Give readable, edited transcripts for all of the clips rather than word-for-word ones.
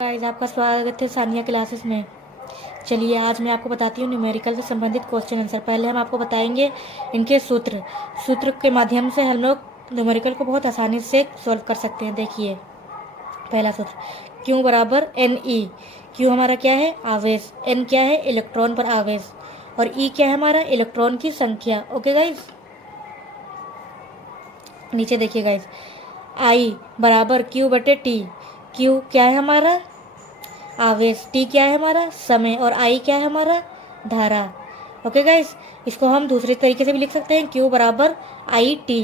Guys, आपका स्वागत है सानिया क्लासेस में। चलिए आज मैं आपको बताती हूँ न्यूमेरिकल से संबंधित क्वेश्चन आंसर। पहले हम आपको बताएंगे इनके सूत्र के माध्यम से हम लोग न्यूमेरिकल को बहुत आसानी से सॉल्व कर सकते हैं। देखिए पहला सूत्र, Q बराबर NE। Q हमारा क्या है? आवेश। N क्या है? इलेक्ट्रॉन पर आवेश। और E क्या है? हमारा इलेक्ट्रॉन की संख्या। ओके गाइस, नीचे देखिए गाइस, I बराबर Q बटे T। Q क्या है? हमारा आवेश। T क्या है? हमारा समय। और I क्या है? हमारा धारा। ओके गाइस, इसको हम दूसरे तरीके से भी लिख सकते हैं, Q बराबर IT।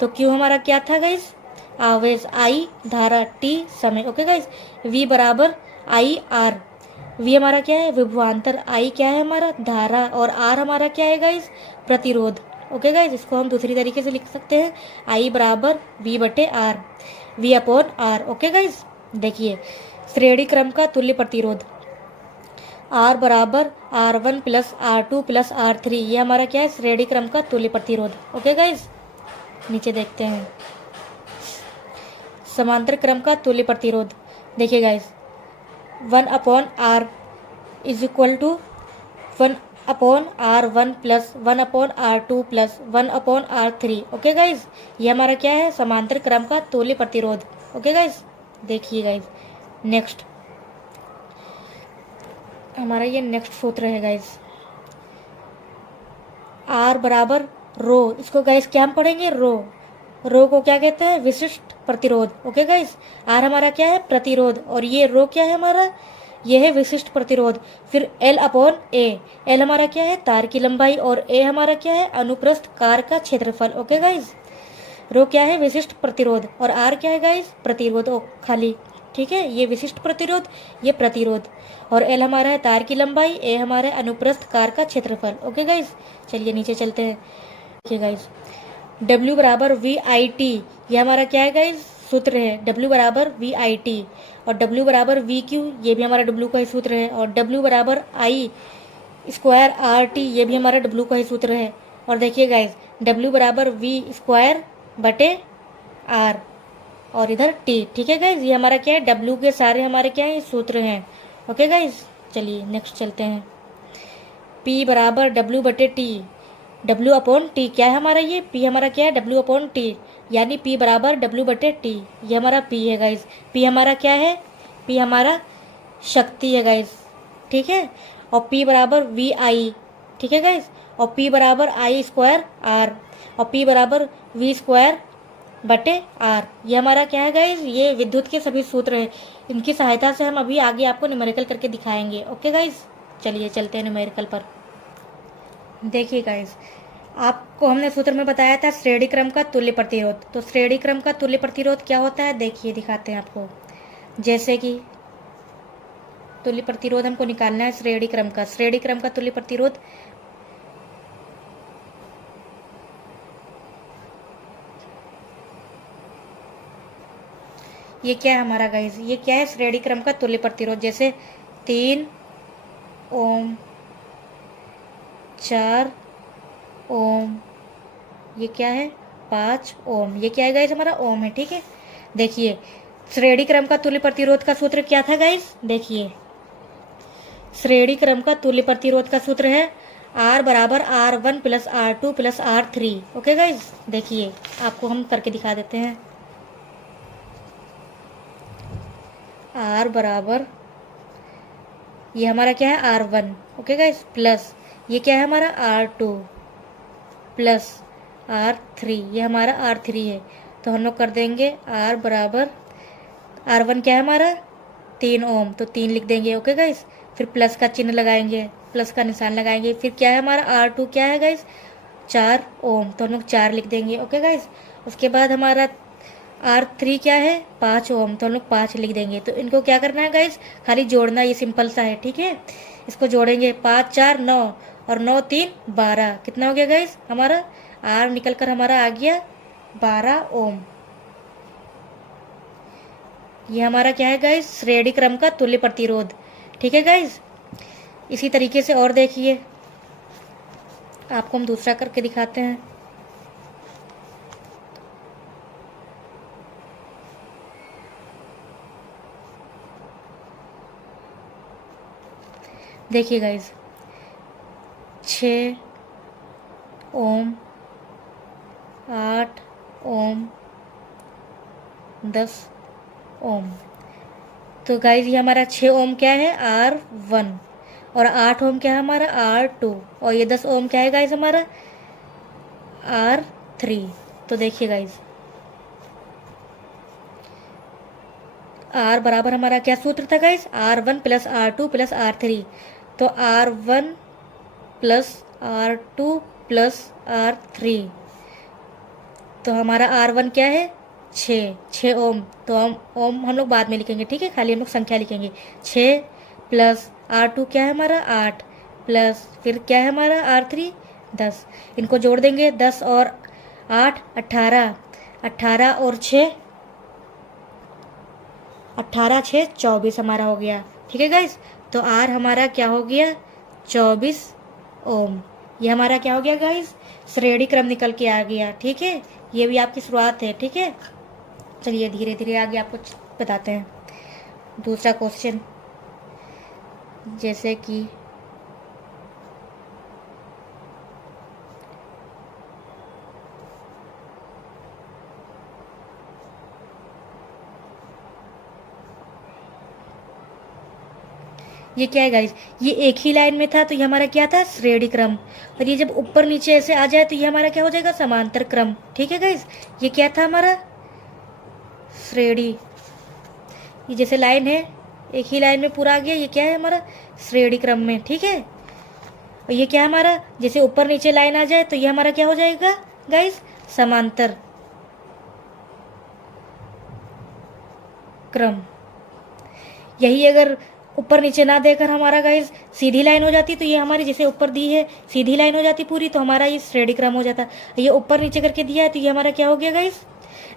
तो Q हमारा क्या था गाइस? आवेश, I धारा, T समय। ओके गाइस, V बराबर IR। V हमारा क्या है? विभवांतर। I क्या है? हमारा धारा। और R हमारा क्या है गाइस? प्रतिरोध। ओके गाइस, इसको हम दूसरी तरीके से लिख सकते हैं, I बराबर V बटे R, V upon R। Okay guys, देखिए श्रेणी क्रम का तुल्य प्रतिरोध R बराबर R1 plus R2 plus R3, ये हमारा क्या है? श्रेणी क्रम का तुल्य प्रतिरोध। ओके गाइस, नीचे देखते हैं समांतर क्रम का तुल्य प्रतिरोध। देखिए guys, 1 upon R is equal to 1 upon R1 plus 1 upon R2 plus 1 upon R3। Okay guys, ये हमारा क्या है? समांतर क्रम का तुल्य प्रतिरोध। ओके गाइस, देखिए गाइस नेक्स्ट हमारा ये नेक्स्ट सूत्र है गाइस, R बराबर रो। इसको गाइस क्या हम पढ़ेंगे? रो को क्या कहते हैं? विशिष्ट प्रतिरोध। ओके गाइस, R हमारा क्या है? प्रतिरोध। और ये रो क्या है? हमारा ये है विशिष्ट प्रतिरोध। फिर L अपॉन A। L हमारा क्या है? तार की लंबाई। और A हमारा क्या है? अनुप्रस्थ कार का क्षेत्रफल। ओके गाइस, रो क्या है? विशिष्ट प्रतिरोध। और R क्या है गाइस? प्रतिरोध। खाली, ठीक है, ये विशिष्ट प्रतिरोध, ये प्रतिरोध। और L हमारा है तार की लंबाई, A हमारा है अनुप्रस्थ कार का क्षेत्रफल। ओके गाइस, चलिए नीचे चलते हैं। देखिए गाइस, W बराबर VIT, ये हमारा क्या है गाइस? सूत्र है। W बराबर VIT। और W बराबर VQ, ये भी हमारा W का ही सूत्र है। और W बराबर I स्क्वायर RT, ये भी हमारा W का ही सूत्र है। और देखिए गाइस, W बराबर V स्क्वायर बटे R और इधर T। ठीक है गाइस, ये हमारा क्या है? W के सारे हमारे क्या है? सूत्र हैं। ओके गाइस, चलिए नेक्स्ट चलते हैं। P बराबर W बटे T, W अपॉन T क्या है हमारा? ये P हमारा क्या है? W अपॉन T, यानी P बराबर W बटे T। ये हमारा P है गाइस। P हमारा क्या है? P हमारा शक्ति है गाइस, ठीक है। और P बराबर VI, ठीक है गाइस। और P बराबर I स्क्वायर R। और P बराबर V स्क्वायर बटे R। ये हमारा क्या है गाइस? ये विद्युत के सभी सूत्र हैं। इनकी सहायता से हम अभी आगे आपको न्यूमेरिकल करके दिखाएंगे। ओके गाइस, चलिए चलते हैं न्यूमेरिकल पर। देखिए गाइस, आपको हमने सूत्र में बताया था श्रेणी क्रम का तुल्य प्रतिरोध। तो श्रेणी क्रम का तुल्य प्रतिरोध क्या होता है? देखिए दिखाते हैं आपको। जैसे कि तुल्य प्रतिरोध हमको निकालना है श्रेणी क्रम का। श्रेणी क्रम का तुल्य प्रतिरोध ये क्या है हमारा गाइस? ये क्या है? श्रेणी क्रम का तुल्य प्रतिरोध। जैसे 3 ओम, 4 ओम, ये क्या है? 5 ओम। ये क्या है गाइस? हमारा ओम है, ठीक है। देखिए श्रेणी क्रम का तुल्य प्रतिरोध का सूत्र क्या था गाइस? देखिए श्रेणी क्रम का तुल्य प्रतिरोध का सूत्र है R बराबर R1 plus R2 plus R3। Okay guys, देखिए आपको हम करके दिखा देते हैं। R बराबर, ये हमारा क्या है? R1। ओके गाइस, प्लस ये क्या है? हमारा R2 प्लस R3, ये हमारा R3 है। तो हम लोग कर देंगे R बराबर, R1 क्या है हमारा? 3 ओम, तो 3 लिख देंगे। ओके गाइस, फिर प्लस का चिन्ह लगाएंगे, प्लस का निशान लगाएंगे। फिर क्या है हमारा? R2 क्या है गाइस? 4 ओम, तो हम लोग 4 लिख देंगे। ओके गाइस, उसके बाद हमारा R3 क्या है? 5 ओम, तो हम लोग 5 लिख देंगे। तो इनको क्या करना है गाइस? खाली जोड़ना, ये सिंपल सा है, ठीक है। इसको जोड़ेंगे, 5 4 9 और 9 3 12। कितना हो गया गाइस? हमारा R निकल कर हमारा आ गया 12 ओम। ये हमारा क्या है गाइस? श्रेणी क्रम का तुल्य प्रतिरोध, ठीक है गाइस। इसी तरीके से और देखिए, आपको हम दूसरा करके दिखाते हैं। देखिए गाइज, 6 ओम, 8 ओम, 10 ओम। तो गाइज ये हमारा 6 ओम क्या है, R1, और 8 ओम क्या है हमारा, R2, और ये 10 ओम क्या है गाइज हमारा, R3। तो देखिए गाइज, R बराबर हमारा क्या सूत्र था guys, R1 plus R2 plus R3। तो R1 plus R2 plus R3, तो हमारा R1 क्या है, 6 ओम। तो हम ओम हम लोग बाद में लिखेंगे, ठीक है, खाली हम लोग संख्या लिखेंगे। 6 प्लस R2 क्या है हमारा, 8, प्लस फिर क्या है हमारा R3, 10। इनको जोड़ देंगे, 10 और 8 18, 18 और 6 18 6 24 हमारा हो गया, ठीक है गाइस। तो R हमारा क्या हो गया, 24 ओम। ये हमारा क्या हो गया गाइस, श्रेणी क्रम निकल के आ गया, ठीक है। ये भी आपकी शुरुआत है, ठीक है। चलिए धीरे धीरे आगे आपको बताते हैं दूसरा क्वेश्चन। जैसे कि ये क्या है गाइस, ये एक ही लाइन में था तो ये हमारा क्या था, श्रेणी क्रम। और ये जब ऊपर नीचे ऐसे आ जाए तो ये हमारा क्या हो जाएगा, समांतर क्रम, ठीक है गाइस। ये क्या था हमारा, श्रेणी। ये जैसे लाइन है, एक ही लाइन में पूरा आ गया, ये क्या है हमारा, श्रेणी क्रम में, ठीक है। और ये क्या हमारा, जैसे ऊपर नीचे लाइन आ जाए तो ये हमारा क्या हो जाएगा गाइस, समांतर क्रम। यही अगर ऊपर नीचे ना देकर हमारा गाइस सीधी लाइन हो जाती तो ये हमारी जैसे ऊपर दी है सीधी लाइन हो जाती पूरी, तो हमारा ये श्रेणी क्रम हो जाता। ये ऊपर नीचे करके दिया है तो ये हमारा क्या हो गया गाइस,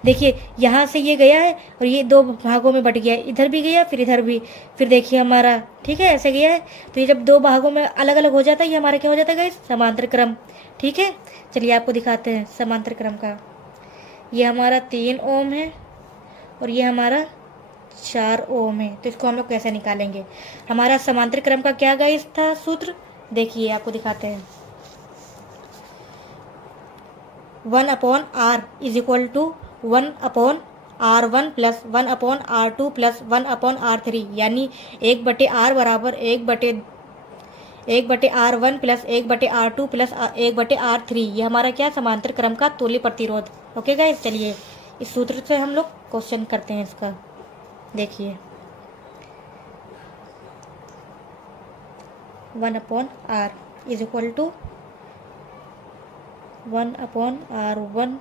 देखिए यहाँ से ये गया है और ये दो भागों में बट गया है, इधर भी गया फिर इधर भी, फिर देखिए हमारा, ठीक है, ऐसे गया है। तो ये जब दो भागों में अलग अलग हो जाता है, ये हमारा क्या हो जाता है गाइस, समांतर क्रम, ठीक है। चलिए आपको दिखाते हैं समांतर क्रम का। ये हमारा 3 ओम है और ये हमारा 4 ओम है। तो इसको हम लोग कैसे निकालेंगे, हमारा समांतर क्रम का क्या गाइस था सूत्र, देखिए आपको दिखाते हैं। 1/r is equal to 1/r1 plus 1/r2 plus 1/r3, यानी 1/r बराबर 1/r1 plus 1/r2 plus 1/r3। ये हमारा क्या, समांतर क्रम का तुल्य प्रतिरोध। ओके गाइस, चलिए इस सूत्र से हम लोग क्वेश्चन करते हैं इसका। देखिए 1/r is equal to 1/r1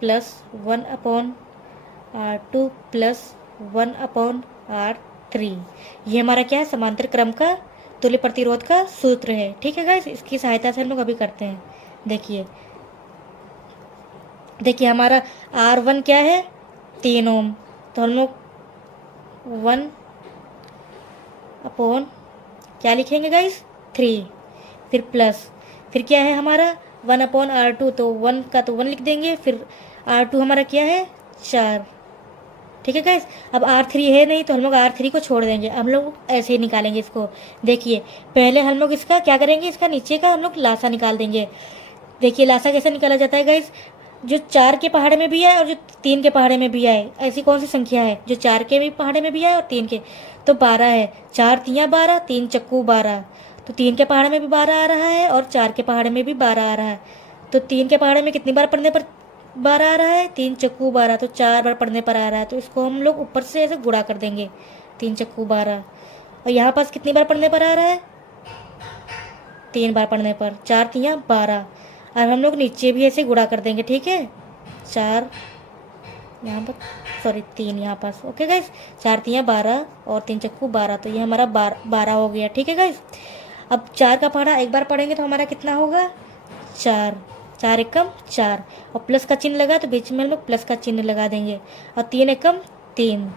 plus 1/r2 plus 1/r3। ये हमारा क्या है, समांतर क्रम का तुल्य प्रतिरोध का सूत्र है, ठीक है गाइस। इसकी सहायता से हम लोग अभी करते हैं। देखिए हमारा R1 क्या है, 3 ओम। तो हम लोग 1 अपॉन क्या लिखेंगे गाइस, 3, फिर प्लस, फिर क्या है हमारा 1/r2, तो 1 का तो 1 लिख देंगे, फिर R2 हमारा क्या है, 4, ठीक है गाइस। अब R3 है नहीं तो हम लोग R3 को छोड़ देंगे, हम लोग ऐसे ही निकालेंगे इसको। देखिए पहले हम लोग इसका क्या करेंगे, इसका नीचे का हम लोग लासा निकाल देंगे। देखिए लासा कैसे निकाला जाता है गाइस, जो 4 के पहाड़े में भी आए और जो 3 के पहाड़े में भी आए, ऐसी कौन सी संख्या है जो 4 के भी पहाड़े में भी आए और 3 के, तो 12 है। 4 तियाँ 12, 3 चक्कू 12, तो 3 के पहाड़े में भी 12 आ रहा है और 4 के पहाड़े में भी 12 आ रहा है। तो 3 के पहाड़े में कितनी बार पढ़ने पर 12 आ रहा है, 3 चक्कू 12, तो 4 बार पढ़ने पर आ रहा है। तो इसको हम लोग ऊपर से ऐसे गुणा कर देंगे, 3 चक्कू 12, और यहाँ पास कितनी बार पढ़ने पर आ रहा है, 3 बार पढ़ने पर, 4 तियाँ 12। अब हम लोग नीचे भी ऐसे गुणा कर देंगे, ठीक है, 4 यहाँ पर, सॉरी 3 यहाँ पास। ओके गाइस, 4 तियाँ 12 और 3 चक्कू 12, तो ये हमारा 12 हो गया, ठीक है गाइस। अब 4 का पहाड़ा एक बार पढ़ेंगे तो हमारा कितना होगा, 4, 4 एकम 4, और प्लस का चिन्ह लगा तो बीच में हम लोग प्लस का चिन्ह लगा देंगे, और 3 एकम 3।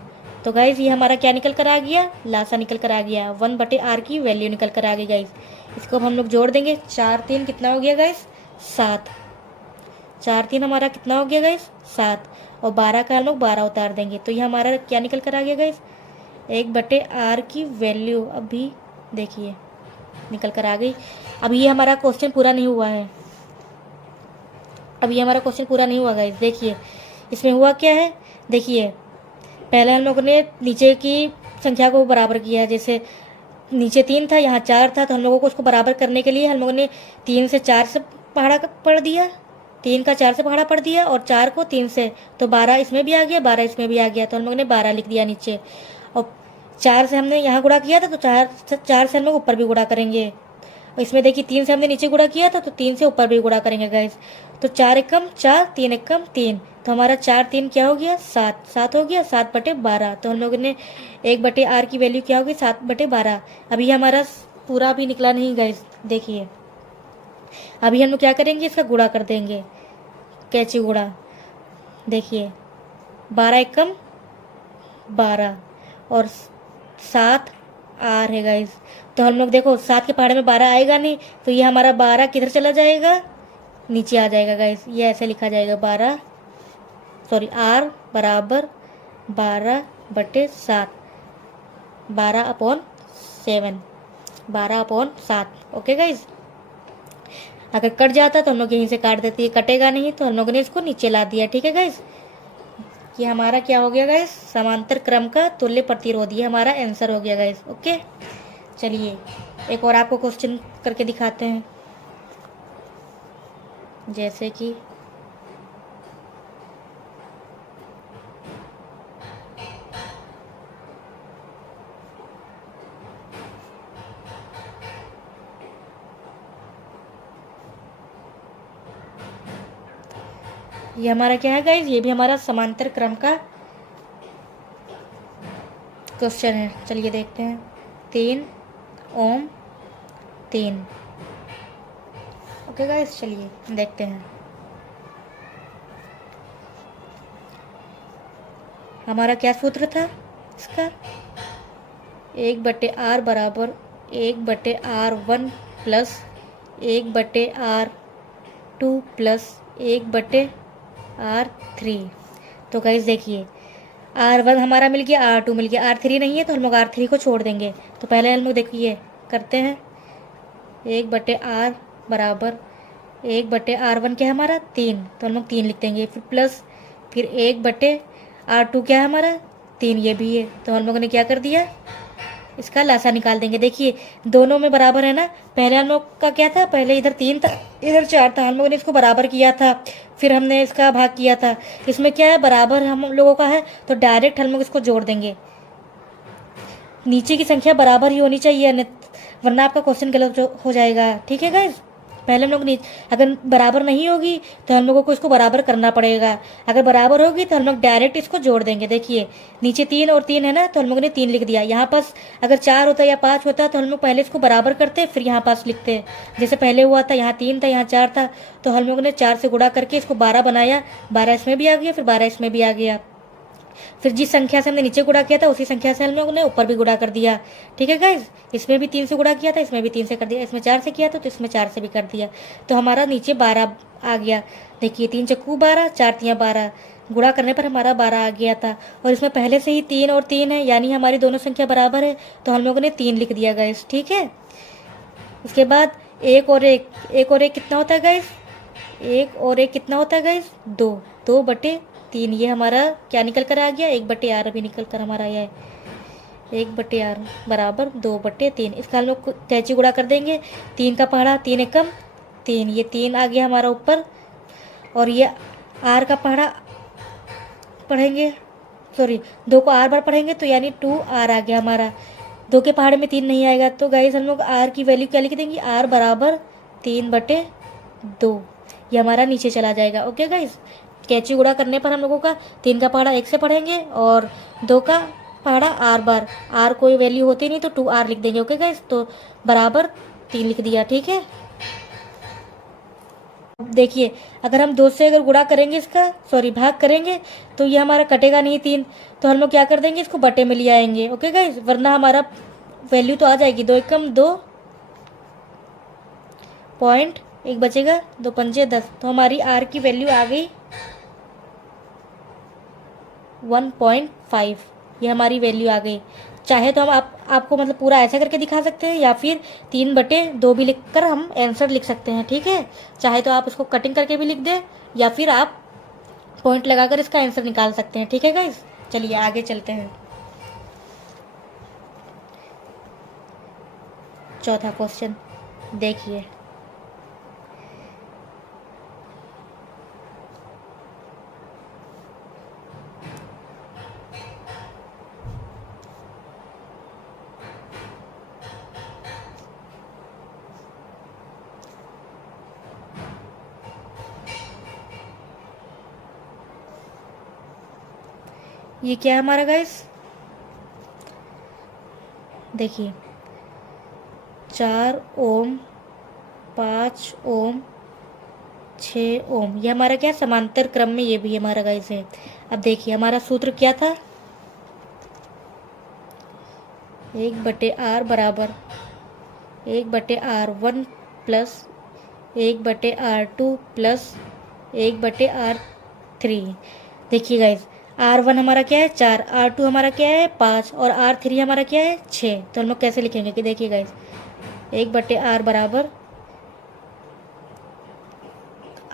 तो गाइस ये हमारा क्या निकल कर आ गया, लासा निकल कर आ गया, 1/r की वैल्यू निकल कर आ गई गाइस। इसको हम लोग जोड़ देंगे, 4 3 कितना हो गया गाइस, 7, 4 3 हमारा कितना हो गया गाइस, 7, और 12 का हम लोग 12 उतार देंगे, तो ये हमारा क्या निकल कर आ गया गाइस, 1/r की वैल्यू अभी देखिए निकल कर आ गई। अब ये हमारा क्वेश्चन पूरा नहीं हुआ है, अब ये हमारा क्वेश्चन पूरा नहीं हुआ गाइस। देखिए इसमें हुआ क्या है, देखिए पहले हम लोगों ने नीचे की संख्या को बराबर किया, जैसे नीचे 3 था यहाँ 4 था, तो हम लोगों को उसको बराबर करने के लिए हम लोगों ने 3 से 4 से पहाड़ा पढ़ दिया, 3 का 4 से पहाड़ा पढ़ दिया और 4 को 3 से, तो 12 इसमें भी आ गया, 12 इसमें भी आ गया, तो हम लोगों ने 12 लिख दिया नीचे। और 4 से हमने यहाँ गुणा किया था, तो 4 से हम लोग ऊपर भी गुणा करेंगे। और इसमें देखिए 3 से हमने नीचे गुणा किया था, तो 3 से ऊपर भी गुणा करेंगे गाइस। तो 4 एकम 4, 3 एकम 3, तो हमारा 4 3 क्या हो गया 7, 7 हो गया 7/12। तो हम लोगों ने 1/r की वैल्यू क्या होगी 7/12। अभी हमारा पूरा भी निकला नहीं गाइस, देखिए अभी हम लोग क्या करेंगे, इसका गुणा कर देंगे, कैची गुणा। देखिए 12 एकम 12 और 7 आर है गाइस। तो हम लोग देखो 7 के पहाड़े में 12 आएगा नहीं, तो ये हमारा 12 किधर चला जाएगा, नीचे आ जाएगा गाइस। ये ऐसे लिखा जाएगा आर बराबर 12/7, 12/7, 12/7। ओके गाइस, अगर कट जाता तो हम लोग यहीं से काट देते, ये कटेगा नहीं, तो हम लोगों ने इसको नीचे ला दिया। ठीक है गाइस, ये हमारा क्या हो गया गाइस, समांतर क्रम का तुल्य प्रतिरोध, ये हमारा आंसर हो गया गाइस। ओके चलिए एक और आपको क्वेश्चन करके दिखाते हैं, जैसे कि ये हमारा क्या है गाइस, ये भी हमारा समांतर क्रम का क्वेश्चन है। चलिए देखते हैं, 3 ओम 3। ओके गाइस चलिए देखते हैं, हमारा क्या सूत्र था इसका, 1/r बराबर 1/r1 plus 1/r2 plus 1/r3। तो गाइस देखिए R1 हमारा मिल गया, R2 मिल गया, R3 नहीं है तो हम लोग R3 को छोड़ देंगे। तो पहले हम लोग देखिए करते हैं, 1/r बराबर 1/r1 क्या है हमारा 3, तो हम लोग 3 लिख देंगे, फिर प्लस फिर 1/r2 क्या है हमारा 3, ये भी है, तो हम लोगों ने क्या कर दिया, इसका लासा निकाल देंगे। देखिए दोनों में बराबर है ना, पहले हम लोग का क्या था, पहले इधर 3 था इधर 4 था, हम लोगों ने इसको बराबर किया था, फिर हमने इसका भाग किया था। इसमें क्या है, बराबर हम लोगों का है, तो डायरेक्ट हम लोग इसको जोड़ देंगे, नीचे की संख्या बराबर ही होनी चाहिए, वरना आपका क्वेश्चन गलत हो जाएगा। ठीक है गाइस, पहले हम लोग अगर बराबर नहीं होगी तो हम लोगों को इसको बराबर करना पड़ेगा, अगर बराबर होगी तो हम लोग डायरेक्ट इसको जोड़ देंगे। देखिए नीचे 3 और 3 है ना, तो हम लोगों ने 3 लिख दिया, यहाँ पास अगर 4 होता या 5 होता तो हम लोग पहले इसको बराबर करते फिर यहाँ पास लिखते, जैसे पहले हुआ था, यहाँ 3 था यहाँ 4 था, तो हम लोगों ने 4 से गुणा करके इसको 12 बनाया, 12 इसमें भी आ गया, फिर 12 इसमें भी आ गया, फिर जिस संख्या से हमने नीचे गुणा किया था उसी संख्या से हम लोगों ने ऊपर भी गुणा कर दिया। ठीक है गाइस, इसमें भी 3 से गुणा किया था, इसमें भी 3 से कर दिया, इसमें 4 से किया था तो इसमें 4 से भी कर दिया, तो हमारा नीचे 12 आ गया। देखिए 3 चक्कू 12, 4 तियाँ 12, गुणा करने पर हमारा 12 आ गया था, और इसमें पहले से ही 3 और 3 है, यानी हमारी दोनों संख्या बराबर है, तो हम लोगों ने 3 लिख दिया गाइस। ठीक है, उसके बाद 1 और 1 कितना होता है गाइस, 1 और 1 कितना होता है गाइस 2, 2/3, ये हमारा क्या निकल कर आ गया, 1/r भी निकल कर हमारा आया है, 1/r बराबर 2/3। इसका हम लोग कैची गुणा कर देंगे, 3 का पहाड़ा 3 एकम 3, ये 3 आ गया हमारा ऊपर, और ये r का पहाड़ा पढ़ेंगे, सॉरी 2 को r बार पढ़ेंगे तो यानी 2r आ गया हमारा, 2 के पहाड़े में 3 नहीं आएगा, तो गाइस हम लोग r की वैल्यू क्या लिख देंगे, r बराबर 3/2, ये हमारा नीचे चला जाएगा। ओके गाइस, कैची गुणा करने पर हम लोगों का 3 का पहाड़ा 1 से पढ़ेंगे और 2 का पहाड़ा r बार, r कोई वैल्यू होती नहीं तो 2r लिख देंगे। ओके गाइस, तो बराबर 3 लिख दिया। ठीक है, देखिए अगर हम 2 से अगर गुणा करेंगे, इसका सॉरी भाग करेंगे, तो ये हमारा कटेगा नहीं 3, तो हम लोग क्या कर देंगे, इसको बटे में ले आएंगे। ओके गाइस, वरना हमारा वैल्यू तो आ जाएगी 2 एकम 2 पॉइंट, 1 बचेगा, 2 पंजे 10, तो हमारी r की वैल्यू आ गई 1.5, ये हमारी वैल्यू आ गई। चाहे तो हम आपको मतलब पूरा ऐसा करके दिखा सकते हैं, या फिर 3/2 भी लिख कर हम आंसर लिख सकते हैं, ठीक है। चाहे तो आप उसको कटिंग करके भी लिख दें, या फिर आप पॉइंट लगाकर इसका आंसर निकाल सकते हैं, ठीक है गाइस। चलिए आगे चलते हैं। चौथा क्वेश्चन देखिए। ये क्या है हमारा गाइस, देखिए 4 ओम, 5 ओम, 6 ओम, ये हमारा क्या समांतर क्रम में ये भी हमारा गाइस है। अब देखिए हमारा सूत्र क्या था, 1/r बराबर 1/r1 plus 1/r2 plus 1/r3। देखिए गाइस R1 हमारा क्या है 4, R2 हमारा क्या है 5 और R3 हमारा क्या है 6। तो हम लोग कैसे लिखेंगे कि देखिए गाइस 1/r बराबर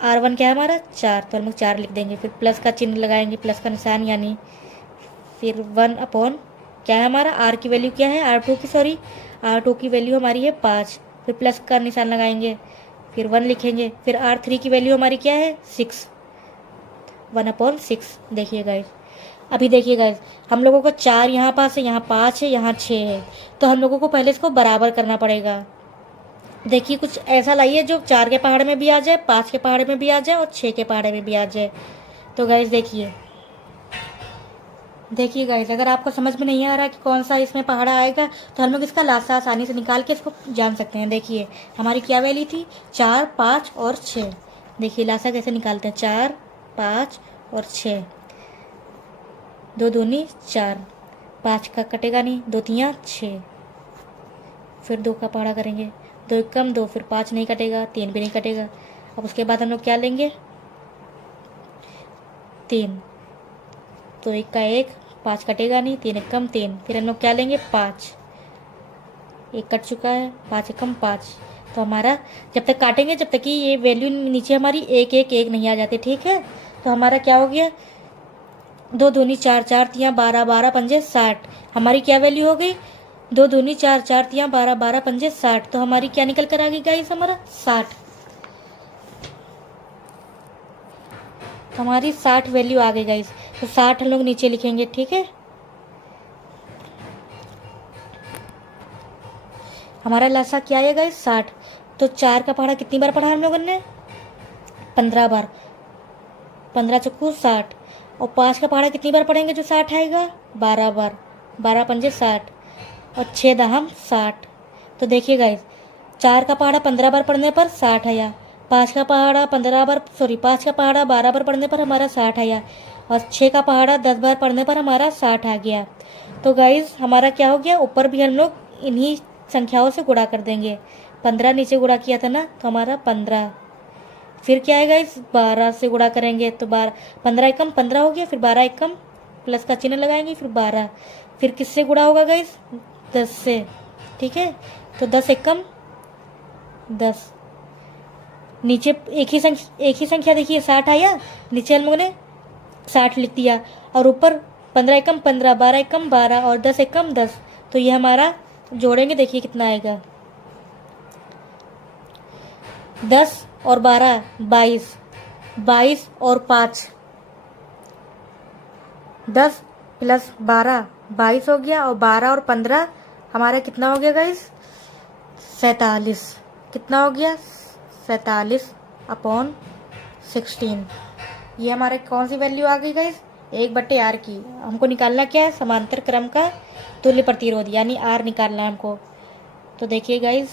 R1 क्या है हमारा 4, तो हम लोग 4 लिख देंगे, फिर प्लस का चिन्ह लगाएंगे, प्लस का निशान, यानी फिर 1 अपॉन क्या है हमारा R की वैल्यू क्या है R2 की वैल्यू हमारी है 5, फिर प्लस का निशान लगाएंगे, फिर 1 लिखेंगे, फिर R3 की वैल्यू हमारी क्या है 6, 1/6। देखिए गाइस अभी देखिए गाइस हम लोगों को 4 यहाँ पास है, यहाँ 5 है, यहाँ 6 है, तो हम लोगों को पहले इसको बराबर करना पड़ेगा। देखिए कुछ ऐसा लाइए जो 4 के पहाड़े में भी आ जाए, 5 के पहाड़े में भी आ जाए और 6 के पहाड़े में भी आ जाए। तो गाइस देखिए गाइस अगर आपको समझ में नहीं आ रहा कि कौन सा इसमें पहाड़ा आएगा, तो हम लोग इसका लासा आसानी से निकाल के इसको जान सकते हैं। देखिए हमारी क्या वैल्यू थी 4, 5 और 6। देखिए लासा कैसे निकालते हैं, 4, 5 और 6, 2 दूनी 4, 5 का कटेगा नहीं, 2 तियाँ 6, फिर 2 का पहाड़ा करेंगे, 2 एक कम 2, फिर 5 नहीं कटेगा, 3 भी नहीं कटेगा। अब उसके बाद हम लोग क्या लेंगे 3, तो 1 का 1, 5 कटेगा नहीं, 3 एक कम 3, फिर हम लोग क्या लेंगे 5, 1 कट चुका है, 5 एक कम 5। तो हमारा जब तक काटेंगे जब तक कि ये वैल्यू नीचे हमारी 1 1 1 नहीं आ जाती, ठीक है। तो हमारा क्या हो गया 2 दूनी 4, 4 तियाँ 12, 12 पंजे 60, हमारी क्या वैल्यू हो गई 2 दूनी 4, 4 तियाँ 12, 12 पंजे 60। तो हमारी क्या निकल कर आ गई गाइस हमारा 60, तो हमारी 60 वैल्यू आ गई गाइस। तो 60 हम लोग नीचे लिखेंगे, ठीक है। हमारा लासा क्या है गाइस 60, तो 4 का पहाड़ा कितनी बार पढ़ा हम लोगों ने 15 बार, 15 चक्कू 60, और 5 का पहाड़ा कितनी बार पढ़ेंगे जो 60 आएगा 12 बार, 12 पंजे 60 और 6 दहम 60। तो देखिए गाइस 4 का पहाड़ा 15 बार पढ़ने पर 60 आया, 5 का पहाड़ा 5 का पहाड़ा 12 बार पढ़ने पर हमारा 60 आया, और 6 का पहाड़ा 10 बार पढ़ने पर हमारा 60 आ गया। तो गाइस हमारा क्या हो गया, ऊपर भी हम लोग इन्हीं संख्याओं से गुणा कर देंगे। 15 नीचे गुणा किया था ना, तो हमारा 15, फिर क्या है गाइस 12 से गुणा करेंगे, तो 12, 15 एकम 15 हो गया, फिर 12 एकम प्लस का चिन्ह लगाएंगे, फिर 12, फिर किससे गुणा होगा गाइस 10 से, ठीक है। तो 10 एकम 10, नीचे एक ही संख्या देखिए 60 आया, नीचे हम लोगों ने 60 लिख दिया, और ऊपर 15 एकम 15, 12 एकम 12 और 10 एकम 10। तो ये हमारा जोड़ेंगे, देखिए कितना आएगा 10 और 12 22, 22 और 5 10 प्लस 12 22 हो गया, और 12 और 15 हमारा कितना हो गया गाइस 47, कितना हो गया 47/16। ये हमारे कौन सी वैल्यू आ गई गाइस 1/r की। हमको निकालना क्या है समांतर क्रम का तुल्य प्रतिरोध, यानी R निकालना है हमको। तो देखिए guys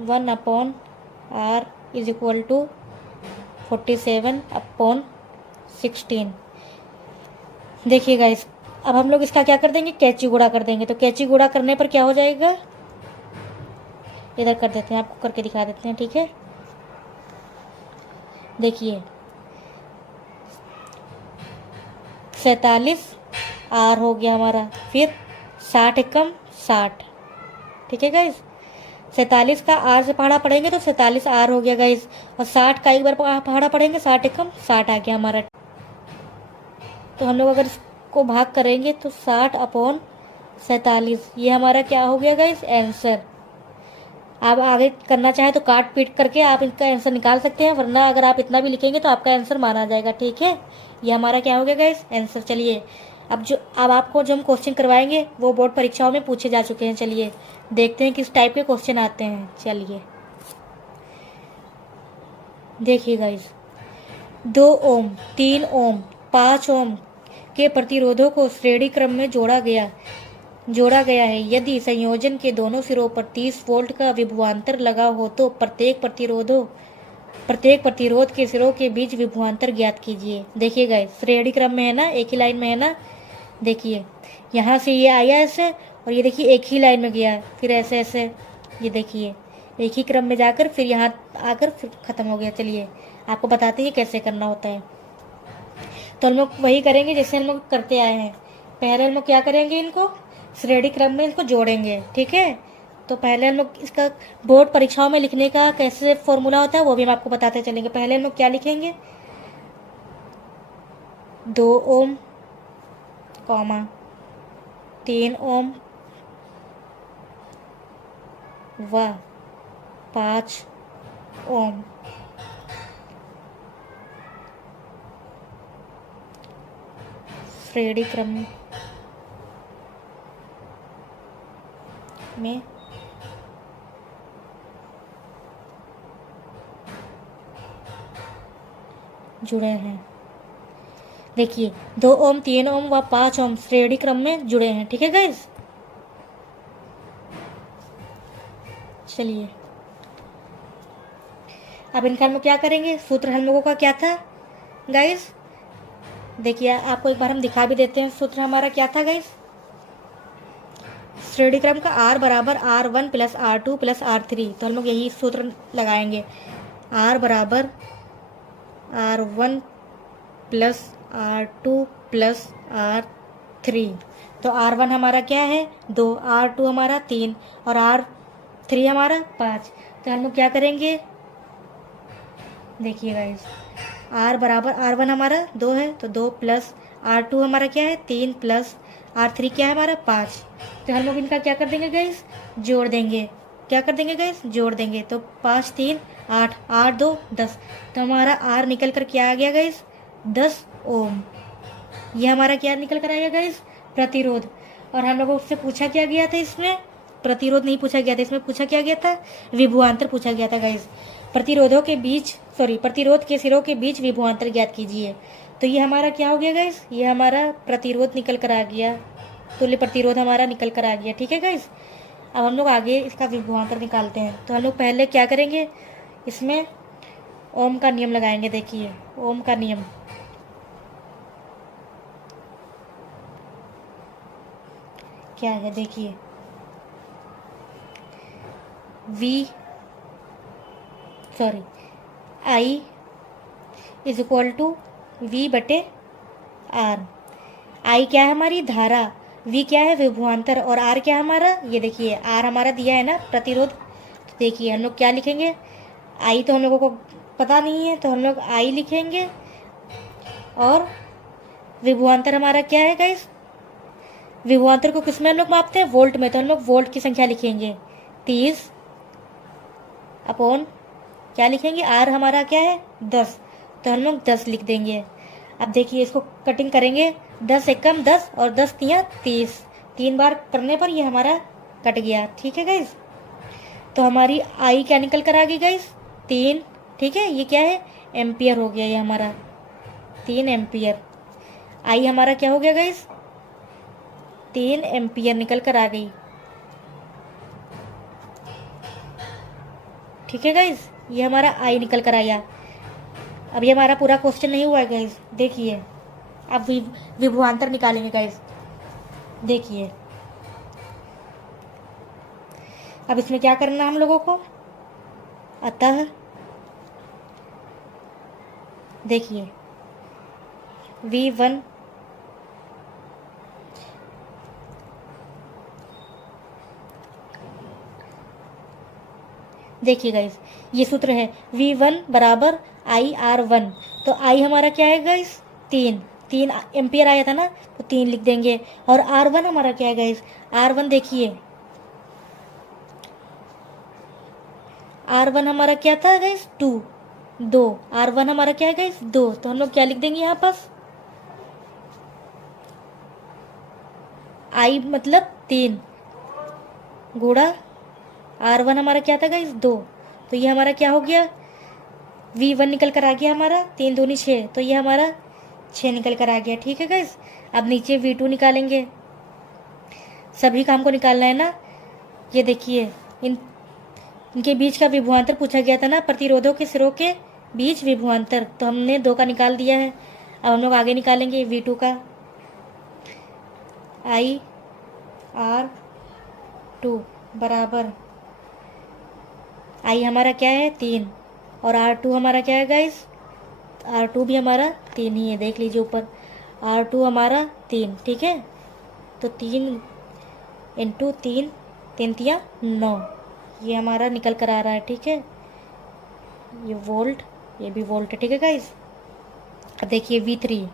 1/r is equal to 47/16। देखिए गाइस अब हम लोग इसका क्या कर देंगे कैची गुणा कर देंगे। तो कैची गुणा करने पर क्या हो जाएगा, इधर कर देते हैं, आपको करके दिखा देते हैं, ठीक है। देखिए आर हो गया हमारा, फिर 60 एकम 60। ठीक है गाइज, 47 का आर से पहाड़ा पढ़ेंगे तो 47 आर हो गया गाइज, और 60 का एक बार पहाड़ा पढ़ेंगे 60 एकम 60 आ गया हमारा। तो हम लोग अगर इसको भाग करेंगे तो 60 अपॉन 47, ये हमारा क्या हो गया गाइज, आंसर। आप आगे करना चाहें तो काट पीट करके आप इनका आंसर निकाल सकते हैं, वरना अगर आप इतना भी लिखेंगे तो आपका आंसर माना जाएगा। ठीक है, ये हमारा क्या हो गया गाइस, आंसर। चलिए अब आपको जो हम क्वेश्चन करवाएंगे वो बोर्ड परीक्षाओं में पूछे जा चुके हैं। चलिए देखते हैं किस टाइप के क्वेश्चन आते हैं। चलिए देखिए गाइस, 2 ओम, 3 ओम, 5 ओम के प्रतिरोधों को श्रेणी क्रम में जोड़ा गया है। यदि संयोजन के दोनों सिरों पर 30 वोल्ट का विभवांतर लगा हो तो प्रत्येक प्रतिरोध के सिरों के बीच विभवांतर ज्ञात कीजिए। देखिए गाइस, श्रेणी क्रम में है ना, एक ही लाइन में है ना। देखिए यहाँ से ये आया ऐसे, और ये देखिए एक ही लाइन में गया, फिर ऐसे ऐसे, ये देखिए एक ही क्रम में जाकर फिर यहाँ आकर फिर खत्म हो गया। चलिए आपको बताते हैं कैसे करना होता है। तो हम लोग वही करेंगे जैसे हम लोग करते आए हैं। पहले हम लोग क्या करेंगे, इनको श्रेणी क्रम में इनको जोड़ेंगे। ठीक है, तो पहले हम लोग इसका बोर्ड परीक्षाओं में लिखने का कैसे फॉर्मूला होता है वो भी हम आपको बताते चलेंगे। पहले हम लोग क्या लिखेंगे, 2 ओम, 3 ओम व 5 ओम श्रेणी क्रम में जुड़े हैं। देखिए 2 ओम, 3 ओम व 5 ओम श्रेणी क्रम में जुड़े हैं। ठीक है गाइस, चलिए अब इनका हम लोग क्या करेंगे, सूत्र हम लोगों का क्या था गाइस। देखिए आपको एक बार हम दिखा भी देते हैं, सूत्र हमारा क्या था गाइस। श्रेणी क्रम का R बराबर R1 plus R2 plus R3, तो हम लोग यही सूत्र लगाएंगे। R बराबर R1 plus R2 plus R3, तो R1 हमारा क्या है 2, R2 हमारा 3 और R3 हमारा 5। तो हम लोग क्या करेंगे, देखिए गाइस, R बराबर R1 हमारा 2 है तो 2 प्लस R2 हमारा क्या है 3 प्लस R3 क्या है हमारा 5। तो हम लोग इनका क्या कर देंगे गाइस, जोड़ देंगे। क्या कर देंगे गाइस, जोड़ देंगे। तो 5 3 8, 8 2 10, तो हमारा R निकल कर क्या आ गया गाइस, 10 ओम। ये हमारा क्या निकल कर आया गाइस, प्रतिरोध। और हम लोगों से पूछा क्या गया था, इसमें प्रतिरोध नहीं पूछा गया था, इसमें पूछा क्या गया था, विभवांतर पूछा गया था गाइस। प्रतिरोध के सिरों के बीच विभवांतर ज्ञात कीजिए। तो ये हमारा क्या हो गया गाइस, ये हमारा प्रतिरोध निकल कर आ गया, तुल्य प्रतिरोध हमारा निकल कर आ गया। ठीक है गाइस, अब हम लोग आगे इसका विभवांतर निकालते हैं। तो हम लोग पहले क्या करेंगे, इसमें ओम का नियम लगाएंगे। देखिए ओम का नियम, क्या है देखिए, I is equal to V बटे R। I क्या है हमारी धारा, V क्या है विभवांतर, और R क्या है हमारा, ये देखिए R हमारा दिया है ना प्रतिरोध। तो देखिए हम लोग क्या लिखेंगे, I तो हम लोगों को पता नहीं है तो हम लोग I लिखेंगे, और विभवांतर हमारा क्या है गाइस, विभवांतर को किस में हम लोग मापते हैं, वोल्ट में। तो हम लोग वोल्ट की संख्या लिखेंगे 30 अपॉन क्या लिखेंगे, R हमारा क्या है 10, तो हम लोग 10 लिख देंगे। अब देखिए इसको कटिंग करेंगे, 10 एकम 10 और 10 तियां 30, 3 बार करने पर ये हमारा कट गया। ठीक है गाइस, तो हमारी आई क्या निकल कर आ गई गाइस, 3। ठीक है, ये क्या है एम्पियर हो गया, ये हमारा 3 एम्पियर। आई हमारा क्या हो गया गाइस, 3 एम्पियर निकल कर आ गई। ठीक है गाइस, ये हमारा आई निकल कर आया। अब ये हमारा पूरा क्वेश्चन नहीं हुआ है गाइस। देखिए अब विभवांतर निकालेंगे गाइस। देखिए अब इसमें क्या करना हम लोगों को, अतः देखिए V1 देखिए गाइस, ये सूत्र है V1 बराबर IR1। तो I हमारा क्या है गाइस, 3 एम्पियर आया था ना, तो 3 लिख देंगे। और R1 हमारा क्या है गाइस, R1 देखिए, R1 हमारा क्या था गाइस, 2। R1 हमारा क्या है गाइस, 2। तो हम लोग क्या लिख देंगे यहाँ पास, I मतलब 3 गुणा R1 हमारा क्या था गाइस, 2। तो ये हमारा क्या हो गया, V1 निकल कर आ गया हमारा, 3 दूनी 6, तो ये हमारा 6 निकल कर आ गया। ठीक है गाइस, अब नीचे V2 निकालेंगे, सभी काम को निकालना है ना। ये देखिए, इनके बीच का विभवांतर पूछा गया था ना, प्रतिरोधों के सिरों के बीच विभवांतर, तो हमने 2 का निकाल दिया है। अब हम लोग आगे निकालेंगे V2 का, IR2 बराबर, I हमारा क्या है 3 और R2 हमारा क्या है गाइस, R2 भी हमारा 3 ही है, देख लीजिए ऊपर, R2 हमारा 3। ठीक है, तो 3 इंटू 3, 3 तिया 9, ये हमारा निकल कर आ रहा है। ठीक है, ये वोल्ट, ये भी वोल्ट है। ठीक है गाइस, अब देखिए V3,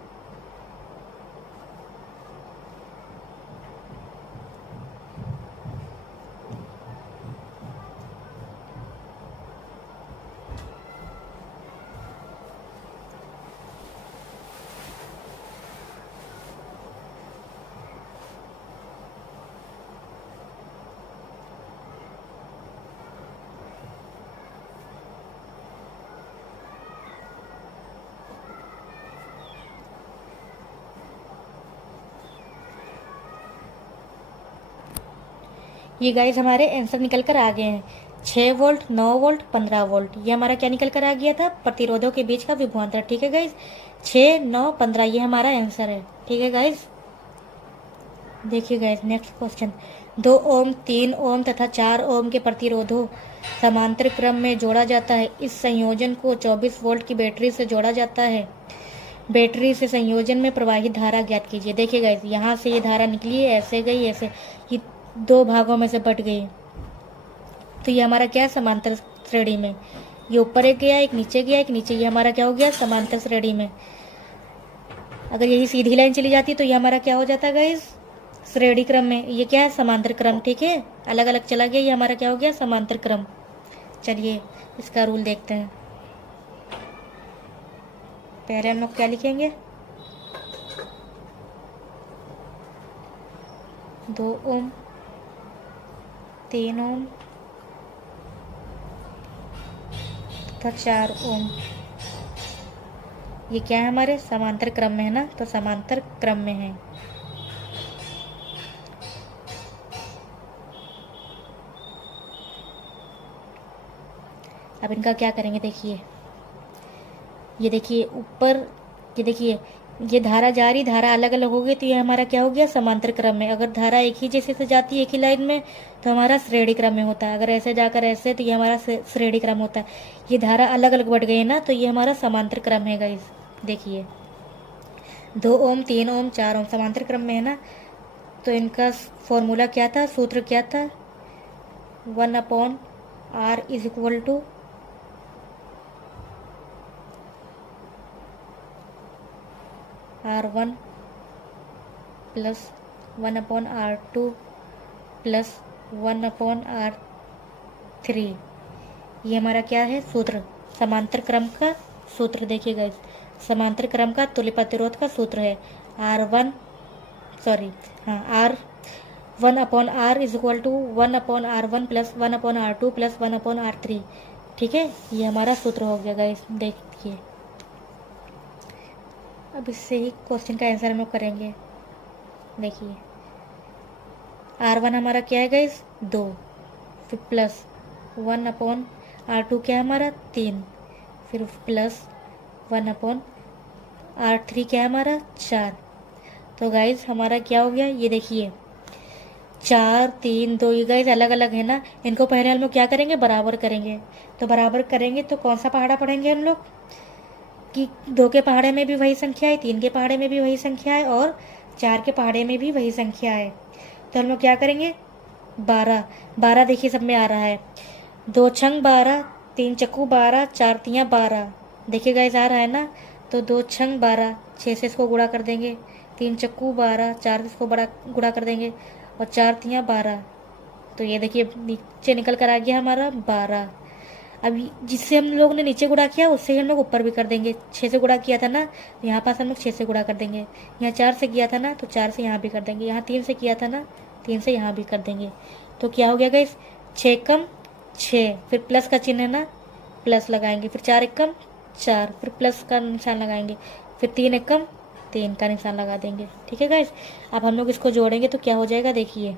ये गाइस हमारे आंसर निकल कर आ गए हैं, 6 वोल्ट, 9 वोल्ट, 15 वोल्ट। ये हमारा क्या निकल कर आ गया था, प्रतिरोधों के बीच का विभवांतर। ठीक है गाइस, 6, 9, 15 ये हमारा आंसर है। ठीक है गाइस, देखिए गाइस नेक्स्ट क्वेश्चन, 2 ओम, 3 ओम तथा 4 ओम के प्रतिरोधों समांतर क्रम में जोड़ा जाता है। इस संयोजन को 24 वोल्ट की बैटरी से जोड़ा जाता है। बैटरी से संयोजन में प्रवाहित धारा ज्ञात कीजिए। देखिए गाइस, यहाँ से ये धारा निकली है, ऐसे गई, ऐसे, ये 2 भागों में से बट गई। तो ये हमारा क्या है, समांतर श्रेणी में, ये ऊपर एक गया, एक नीचे गया, एक नीचे, ये हमारा क्या हो गया, समांतर श्रेणी में। अगर यही सीधी लाइन चली जाती तो ये हमारा क्या हो जाता गाइस, श्रेणी क्रम में। ये क्या है, समांतर क्रम। ठीक है, अलग अलग चला गया, ये हमारा क्या हो गया, समांतर क्रम। चलिए इसका रूल देखते हैं। पहले हम लोग क्या लिखेंगे, 2 ओम, 3 ओम तथा 4 ओम, ये क्या है, हमारे समांतर क्रम में है ना, तो समांतर क्रम में है। अब इनका क्या करेंगे, देखिए, ये देखिए ऊपर, ये देखिए, ये धारा जा रही, धारा अलग अलग हो गई, तो ये हमारा क्या हो गया, समांतर क्रम में। अगर धारा एक ही जैसे से जाती है एक ही लाइन में, तो हमारा श्रेणी क्रम में होता है। अगर ऐसे जाकर ऐसे, तो ये हमारा श्रेणी क्रम होता है। ये धारा अलग अलग बढ़ गई है ना, तो ये हमारा समांतर क्रम है गाइस। देखिए 2 ओम, 3 ओम, 4 ओम समांतर क्रम में है ना, तो इनका फॉर्मूला क्या था, सूत्र क्या था, 1/R is equal to R1 plus 1/R2 plus 1/R3। ये हमारा क्या है, सूत्र, समांतर क्रम का सूत्र। देखिए गाइस, समांतर क्रम का तुल्य प्रतिरोध का सूत्र है R1, सॉरी हाँ, R1/R is equal to 1/R1 plus 1/R2 plus 1/R3। ठीक है, ये हमारा सूत्र हो गया गाइस। देखिए अब इससे ही क्वेश्चन का आंसर हम लोग करेंगे। देखिए R1 हमारा क्या है गाइस, 2, फिर प्लस 1/R2 क्या है हमारा, 3, फिर प्लस 1/R3 क्या है हमारा, 4। तो गाइस हमारा क्या हो गया, ये देखिए 4, 3, 2, ये गाइस अलग अलग है ना, इनको पहले हम लोग क्या करेंगे, बराबर करेंगे। तो बराबर करेंगे तो कौन सा पहाड़ा पढ़ेंगे हम लोग, कि 2 के पहाड़े में भी वही संख्या है, 3 के पहाड़े में भी वही संख्या है, और 4 के पहाड़े में भी वही संख्या है। तो हम लोग क्या करेंगे, 12 देखिए सब में आ रहा है, दो छंग 12, तीन चक्कू 12, चार तियाँ 12। देखिए गाइस आ रहा है ना। तो दो छंग 12, 6 से इसको गुणा कर देंगे, तीन चक्कू 12, चार से इसको बड़ा गुणा कर देंगे और चार तियाँ 12। तो ये देखिए नीचे निकल कर आ गया हमारा 12। अब जिससे हम लोग ने नीचे गुणा किया उससे ही हम लोग ऊपर भी कर देंगे। 6 से गुणा किया था ना तो यहाँ पास हम लोग 6 से गुणा कर देंगे। यहाँ 4 से किया था ना तो 4 से यहाँ भी कर देंगे। यहाँ 3 से किया था ना 3 से यहाँ भी कर देंगे। तो क्या हो गया गाइस, 6 कम 6, फिर प्लस का चिन्ह है ना, प्लस लगाएंगे, फिर 4 एकम 4, फिर प्लस का निशान लगाएंगे, फिर 3 एकम 3 का निशान लगा देंगे। ठीक है गाइस। अब हम लोग इसको जोड़ेंगे तो क्या हो जाएगा, देखिए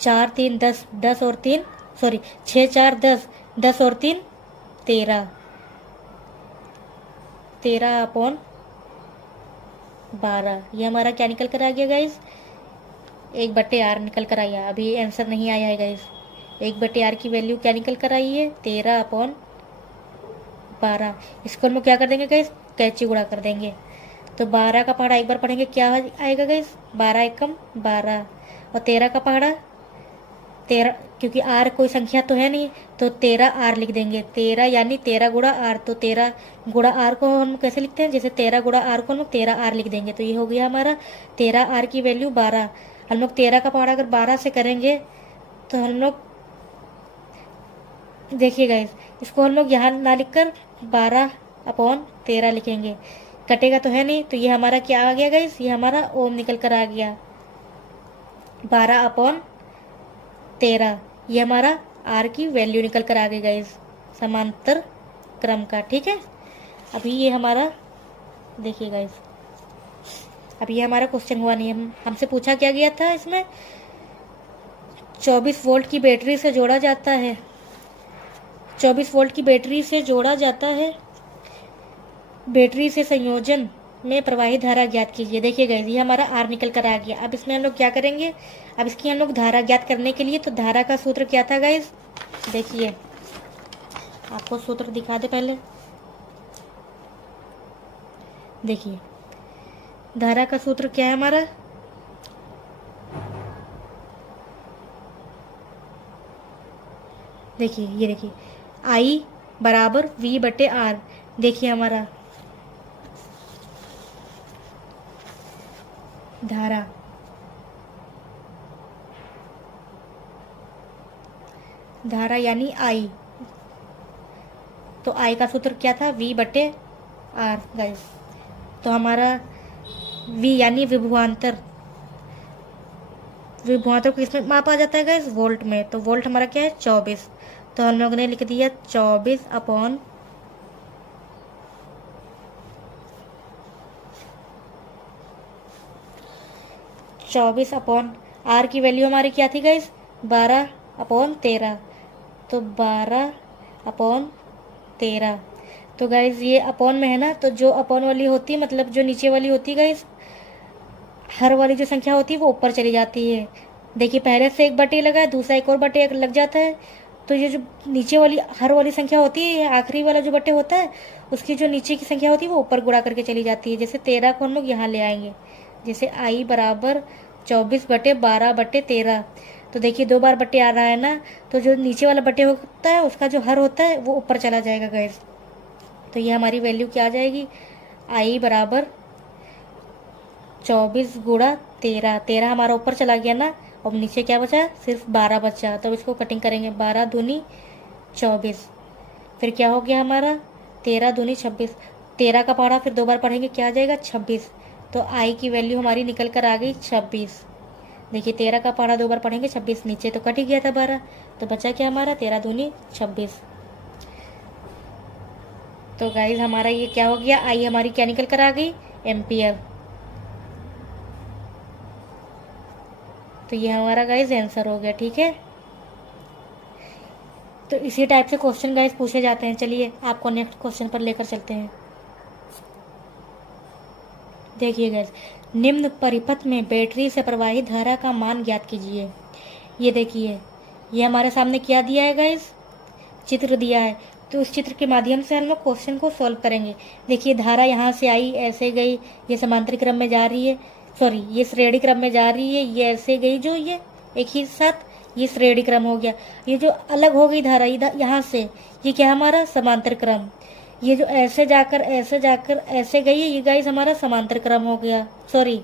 4 3 10, 10 और 3 सॉरी 6 4 10, 10 और 3 13, 13 अपॉन 12। ये हमारा क्या निकल कर आ गया गाइस, 1/r निकल कर आया। अभी आंसर नहीं आया है गाइस। 1/r की वैल्यू क्या निकल कर आई है, 13 अपॉन 12। इसको हम लोग क्या कर देंगे गाइस, कैंची गुणा कर देंगे। तो 12 का पहाड़ा एक बार पढ़ेंगे क्या आएगा गाइस, 12 एकम 12 और 13 का पहाड़ा 13, क्योंकि आर कोई संख्या तो है नहीं तो 13 आर लिख देंगे। 13 यानी 13 गुणा आर। तो 13 गुणा आर को हम कैसे लिखते हैं, जैसे 13 गुणा आर को हम लोग 13 आर लिख देंगे। तो ये हो गया हमारा 13 आर की वैल्यू 12। हम लोग 13 का पहाड़ा अगर 12 से करेंगे तो हम लोग देखिए गाइस, इसको हम लोग यहाँ ना लिखकर 12 अपॉन 13 लिखेंगे, कटेगा तो है नहीं। तो ये हमारा क्या आ गया गाइस, ये हमारा ओम निकल कर आ गया 12 अपॉन 13। ये हमारा आर की वैल्यू निकल कर आ गई गाइस, समांतर क्रम का। ठीक है। अभी ये हमारा देखिए गाइस, अभी ये हमारा क्वेश्चन हुआ नहीं। हमसे पूछा क्या गया था इसमें, 24 वोल्ट की बैटरी से जोड़ा जाता है, 24 वोल्ट की बैटरी से जोड़ा जाता है, बैटरी से संयोजन में प्रवाहित धारा ज्ञात कीजिए। देखिए गाइस, ये हमारा आर निकल कर आ गया। अब इसमें हम लोग क्या करेंगे, अब इसकी हम लोग धारा ज्ञात करने के लिए, तो धारा का सूत्र क्या था गाइस, देखिए आपको सूत्र दिखा दे पहले। देखिए धारा का सूत्र क्या है हमारा, देखिए ये देखिए I बराबर V/R। देखिए हमारा धारा, धारा यानी I, तो I का सूत्र क्या था, V/R गाइस। तो हमारा V यानी विभवांतर, विभवांतर को किसमें मापा जाता है गाइस, वोल्ट में। तो वोल्ट हमारा क्या है 24। तो हम लोग ने लिख दिया 24 अपॉन 24 अपॉन आर की वैल्यू हमारी क्या थी गाइस, 12 अपॉन 13। तो 12 अपॉन 13। तो गाइस ये अपॉन में है ना, तो जो अपॉन वाली होती है मतलब जो नीचे वाली होती है गाइस, हर वाली जो संख्या होती है वो ऊपर चली जाती है। देखिए पहले से एक बटे लगा है, दूसरा एक और बटे लग जाता है। तो ये जो नीचे वाली हर वाली संख्या होती है, आखिरी वाला जो बटे होता है उसकी जो नीचे की संख्या होती है वो ऊपर गुणा करके चली जाती है। जैसे 13 को हम लोग यहाँ ले आएंगे, जैसे I बराबर 24/12/13। तो देखिए 2 बार बटे आ रहा है ना, तो जो नीचे वाला बटे होता है उसका जो हर होता है वो ऊपर चला जाएगा गैस। तो ये हमारी वैल्यू क्या आ जाएगी, I बराबर 24 गुणा 13। 13 हमारा ऊपर चला गया ना, और नीचे क्या बचा, सिर्फ 12 बचा। तो इसको कटिंग करेंगे, 12 दूनी 24, फिर क्या हो गया हमारा 13 दूनी 26। 13 का पहाड़ा फिर 2 बार पढ़ेंगे, क्या आ जाएगा 26। तो I की वैल्यू हमारी निकल कर आ गई 26। देखिए 13 का पहाड़ा 2 बार पढ़ेंगे, 26 नीचे तो कट ही गया था 12, तो बचा क्या हमारा 13 दूनी 26। तो गाइज हमारा ये क्या हो गया, I हमारी क्या निकल कर आ गई, एम्पियर। तो ये हमारा गाइज आंसर हो गया। ठीक है, तो इसी टाइप से क्वेश्चन गाइज पूछे जाते हैं। चलिए आपको नेक्स्ट क्वेश्चन पर लेकर चलते हैं। देखिए गाइज, निम्न परिपथ में बैटरी से प्रवाहित धारा का मान ज्ञात कीजिए। ये देखिए ये हमारे सामने क्या दिया है गाइज, चित्र दिया है। तो उस चित्र के माध्यम से हम लोग क्वेश्चन को सॉल्व करेंगे। देखिए धारा यहाँ से आई, ऐसे गई, ये समांतर क्रम में जा रही है, सॉरी ये श्रेणी क्रम में जा रही है, ये ऐसे गई जो ये एक ही साथ, ये श्रेणी क्रम हो गया। ये जो अलग हो गई धारा यहाँ से, ये क्या हमारा समांतर क्रम। ये जो ऐसे जाकर ऐसे गई है, ये गाइस हमारा समांतर क्रम हो गया। सॉरी,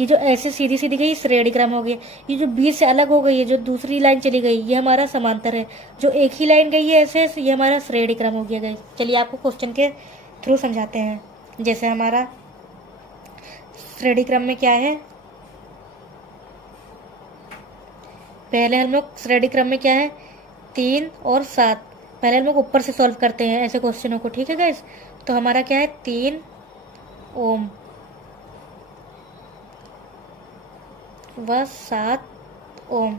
ये जो ऐसे सीधी सीधी गई श्रेणी क्रम हो गया। ये जो बीच से अलग हो गई है, जो दूसरी लाइन चली गई, ये हमारा समांतर है। जो एक ही लाइन गई है ऐसे, ये हमारा श्रेणी क्रम हो गया गाइस। चलिए आपको क्वेश्चन के थ्रू समझाते हैं। जैसे हमारा श्रेणी क्रम में क्या है, पहले हम लोग श्रेणी क्रम में क्या है 3 और 7, पहले हम लोग ऊपर से सॉल्व करते हैं ऐसे क्वेश्चनों को, ठीक है गाइस। तो हमारा क्या है 3 ओम व 7 ओम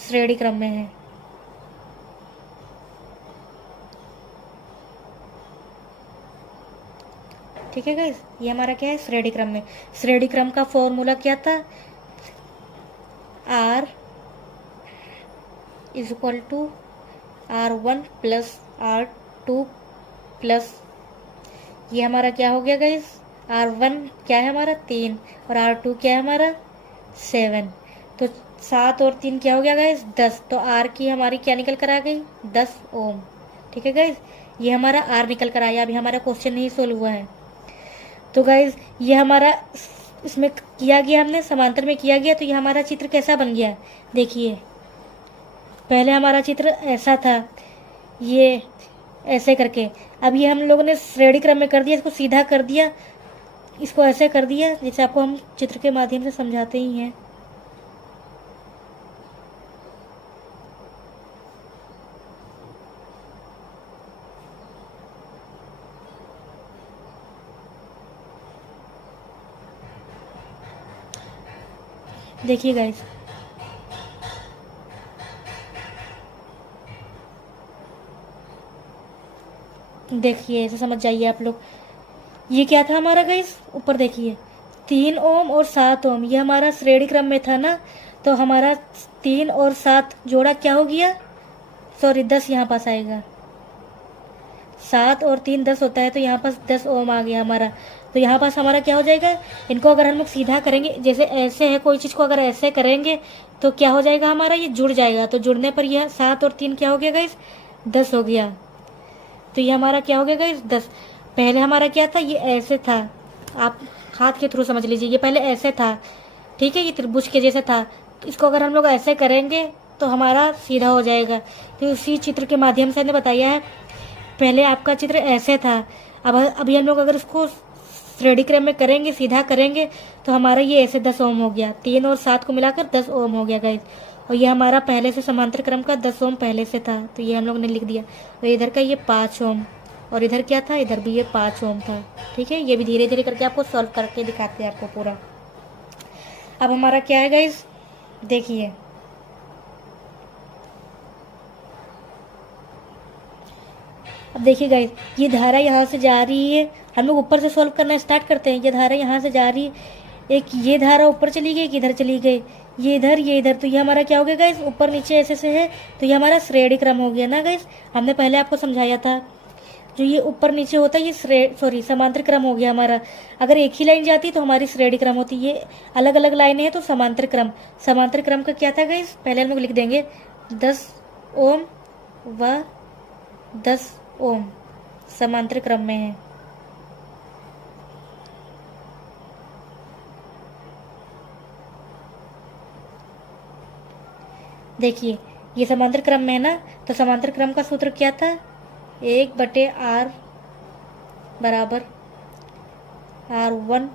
श्रेणी क्रम में है। ठीक है गाइस, ये हमारा क्या है श्रेणी क्रम में। श्रेणी क्रम का फॉर्मूला क्या था, R is equal to R1 plus R2 plus, ये हमारा क्या हो गया गाइस, R1 क्या है हमारा 3 और R2 क्या है हमारा 7। तो 7 और 3 क्या हो गया गाइस 10। तो R की हमारी क्या निकल कर आ गई 10 ओम। ठीक है गाइस, ये हमारा R निकल कर आया। अभी हमारा क्वेश्चन नहीं सोल्व हुआ है। तो गाइस ये हमारा इसमें किया गया, हमने समांतर में किया गया। तो ये हमारा चित्र कैसा बन गया, देखिए पहले हमारा चित्र ऐसा था, ये ऐसे करके। अब ये हम लोगों ने श्रेणी क्रम में कर दिया, इसको सीधा कर दिया, इसको ऐसे कर दिया, जैसे आपको हम चित्र के माध्यम से समझाते ही हैं। देखिए गाइस, देखिए ऐसे समझ जाइए आप लोग। ये क्या था हमारा गाइस, ऊपर देखिए 3 ओम और 7 ओम, ये हमारा श्रेणी क्रम में था ना। तो हमारा 3 और 7 जोड़ा क्या हो गया, सॉरी 10 यहाँ पास आएगा। 7 और 3 10 होता है, तो यहाँ पास 10 ओम आ गया हमारा। तो यहाँ पास हमारा क्या हो जाएगा, इनको अगर हम लोग सीधा करेंगे, जैसे ऐसे है कोई चीज़ को अगर ऐसे करेंगे तो क्या हो जाएगा हमारा, ये जुड़ जाएगा। तो जुड़ने पर यह 7 और 3 क्या हो गया गाइस 10 हो गया। तो ये हमारा क्या हो गया गाइस 10। पहले हमारा क्या था, ये ऐसे था, आप हाथ के थ्रू समझ लीजिए। ये पहले ऐसे था, ठीक है, ये त्रिभुज के जैसे था। तो इसको अगर हम लोग ऐसे करेंगे तो हमारा सीधा हो जाएगा। तो उसी चित्र के माध्यम से हमने बताया है, पहले आपका चित्र ऐसे था। अब अभी हम लोग अगर इसको श्रेणी क्रम में करेंगे, सीधा करेंगे, तो हमारा ये ऐसे 10 ओम हो गया। 3 और 7 को मिलाकर 10 ओम हो गया गाइस। और ये हमारा पहले से समांतर क्रम का 10 ओम पहले से था, तो ये हम लोग ने लिख दिया। और इधर का ये 5 ओम, और इधर क्या था, इधर भी ये 5 ओम था। ठीक है, ये भी धीरे धीरे करके आपको सॉल्व करके दिखाते हैं आपको पूरा। अब हमारा क्या है गाइस, देखिए अब देखिए गाइस, ये धारा यहाँ से जा रही है। हम लोग ऊपर से सॉल्व करना स्टार्ट करते हैं। ये धारा यहाँ से जा रही है, एक ये धारा ऊपर चली गई, एक इधर चली गई, ये इधर ये इधर। तो ये हमारा क्या हो गया गाइस, ऊपर नीचे ऐसे से है, तो ये हमारा श्रेणी क्रम हो गया ना गाइस। हमने पहले आपको समझाया था, जो ये ऊपर नीचे होता है ये समांतर क्रम हो गया हमारा। अगर एक ही लाइन जाती तो हमारी श्रेणी क्रम होती, ये अलग अलग लाइनें हैं तो समांतर क्रम। समांतर क्रम का क्या था गाइस, पहले हम लोग लिख देंगे 10 ओम व 10 ओम समांतर क्रम में है। देखिए ये समांतर क्रम में है ना, तो समांतर क्रम का सूत्र क्या था, 1/r बराबर R1,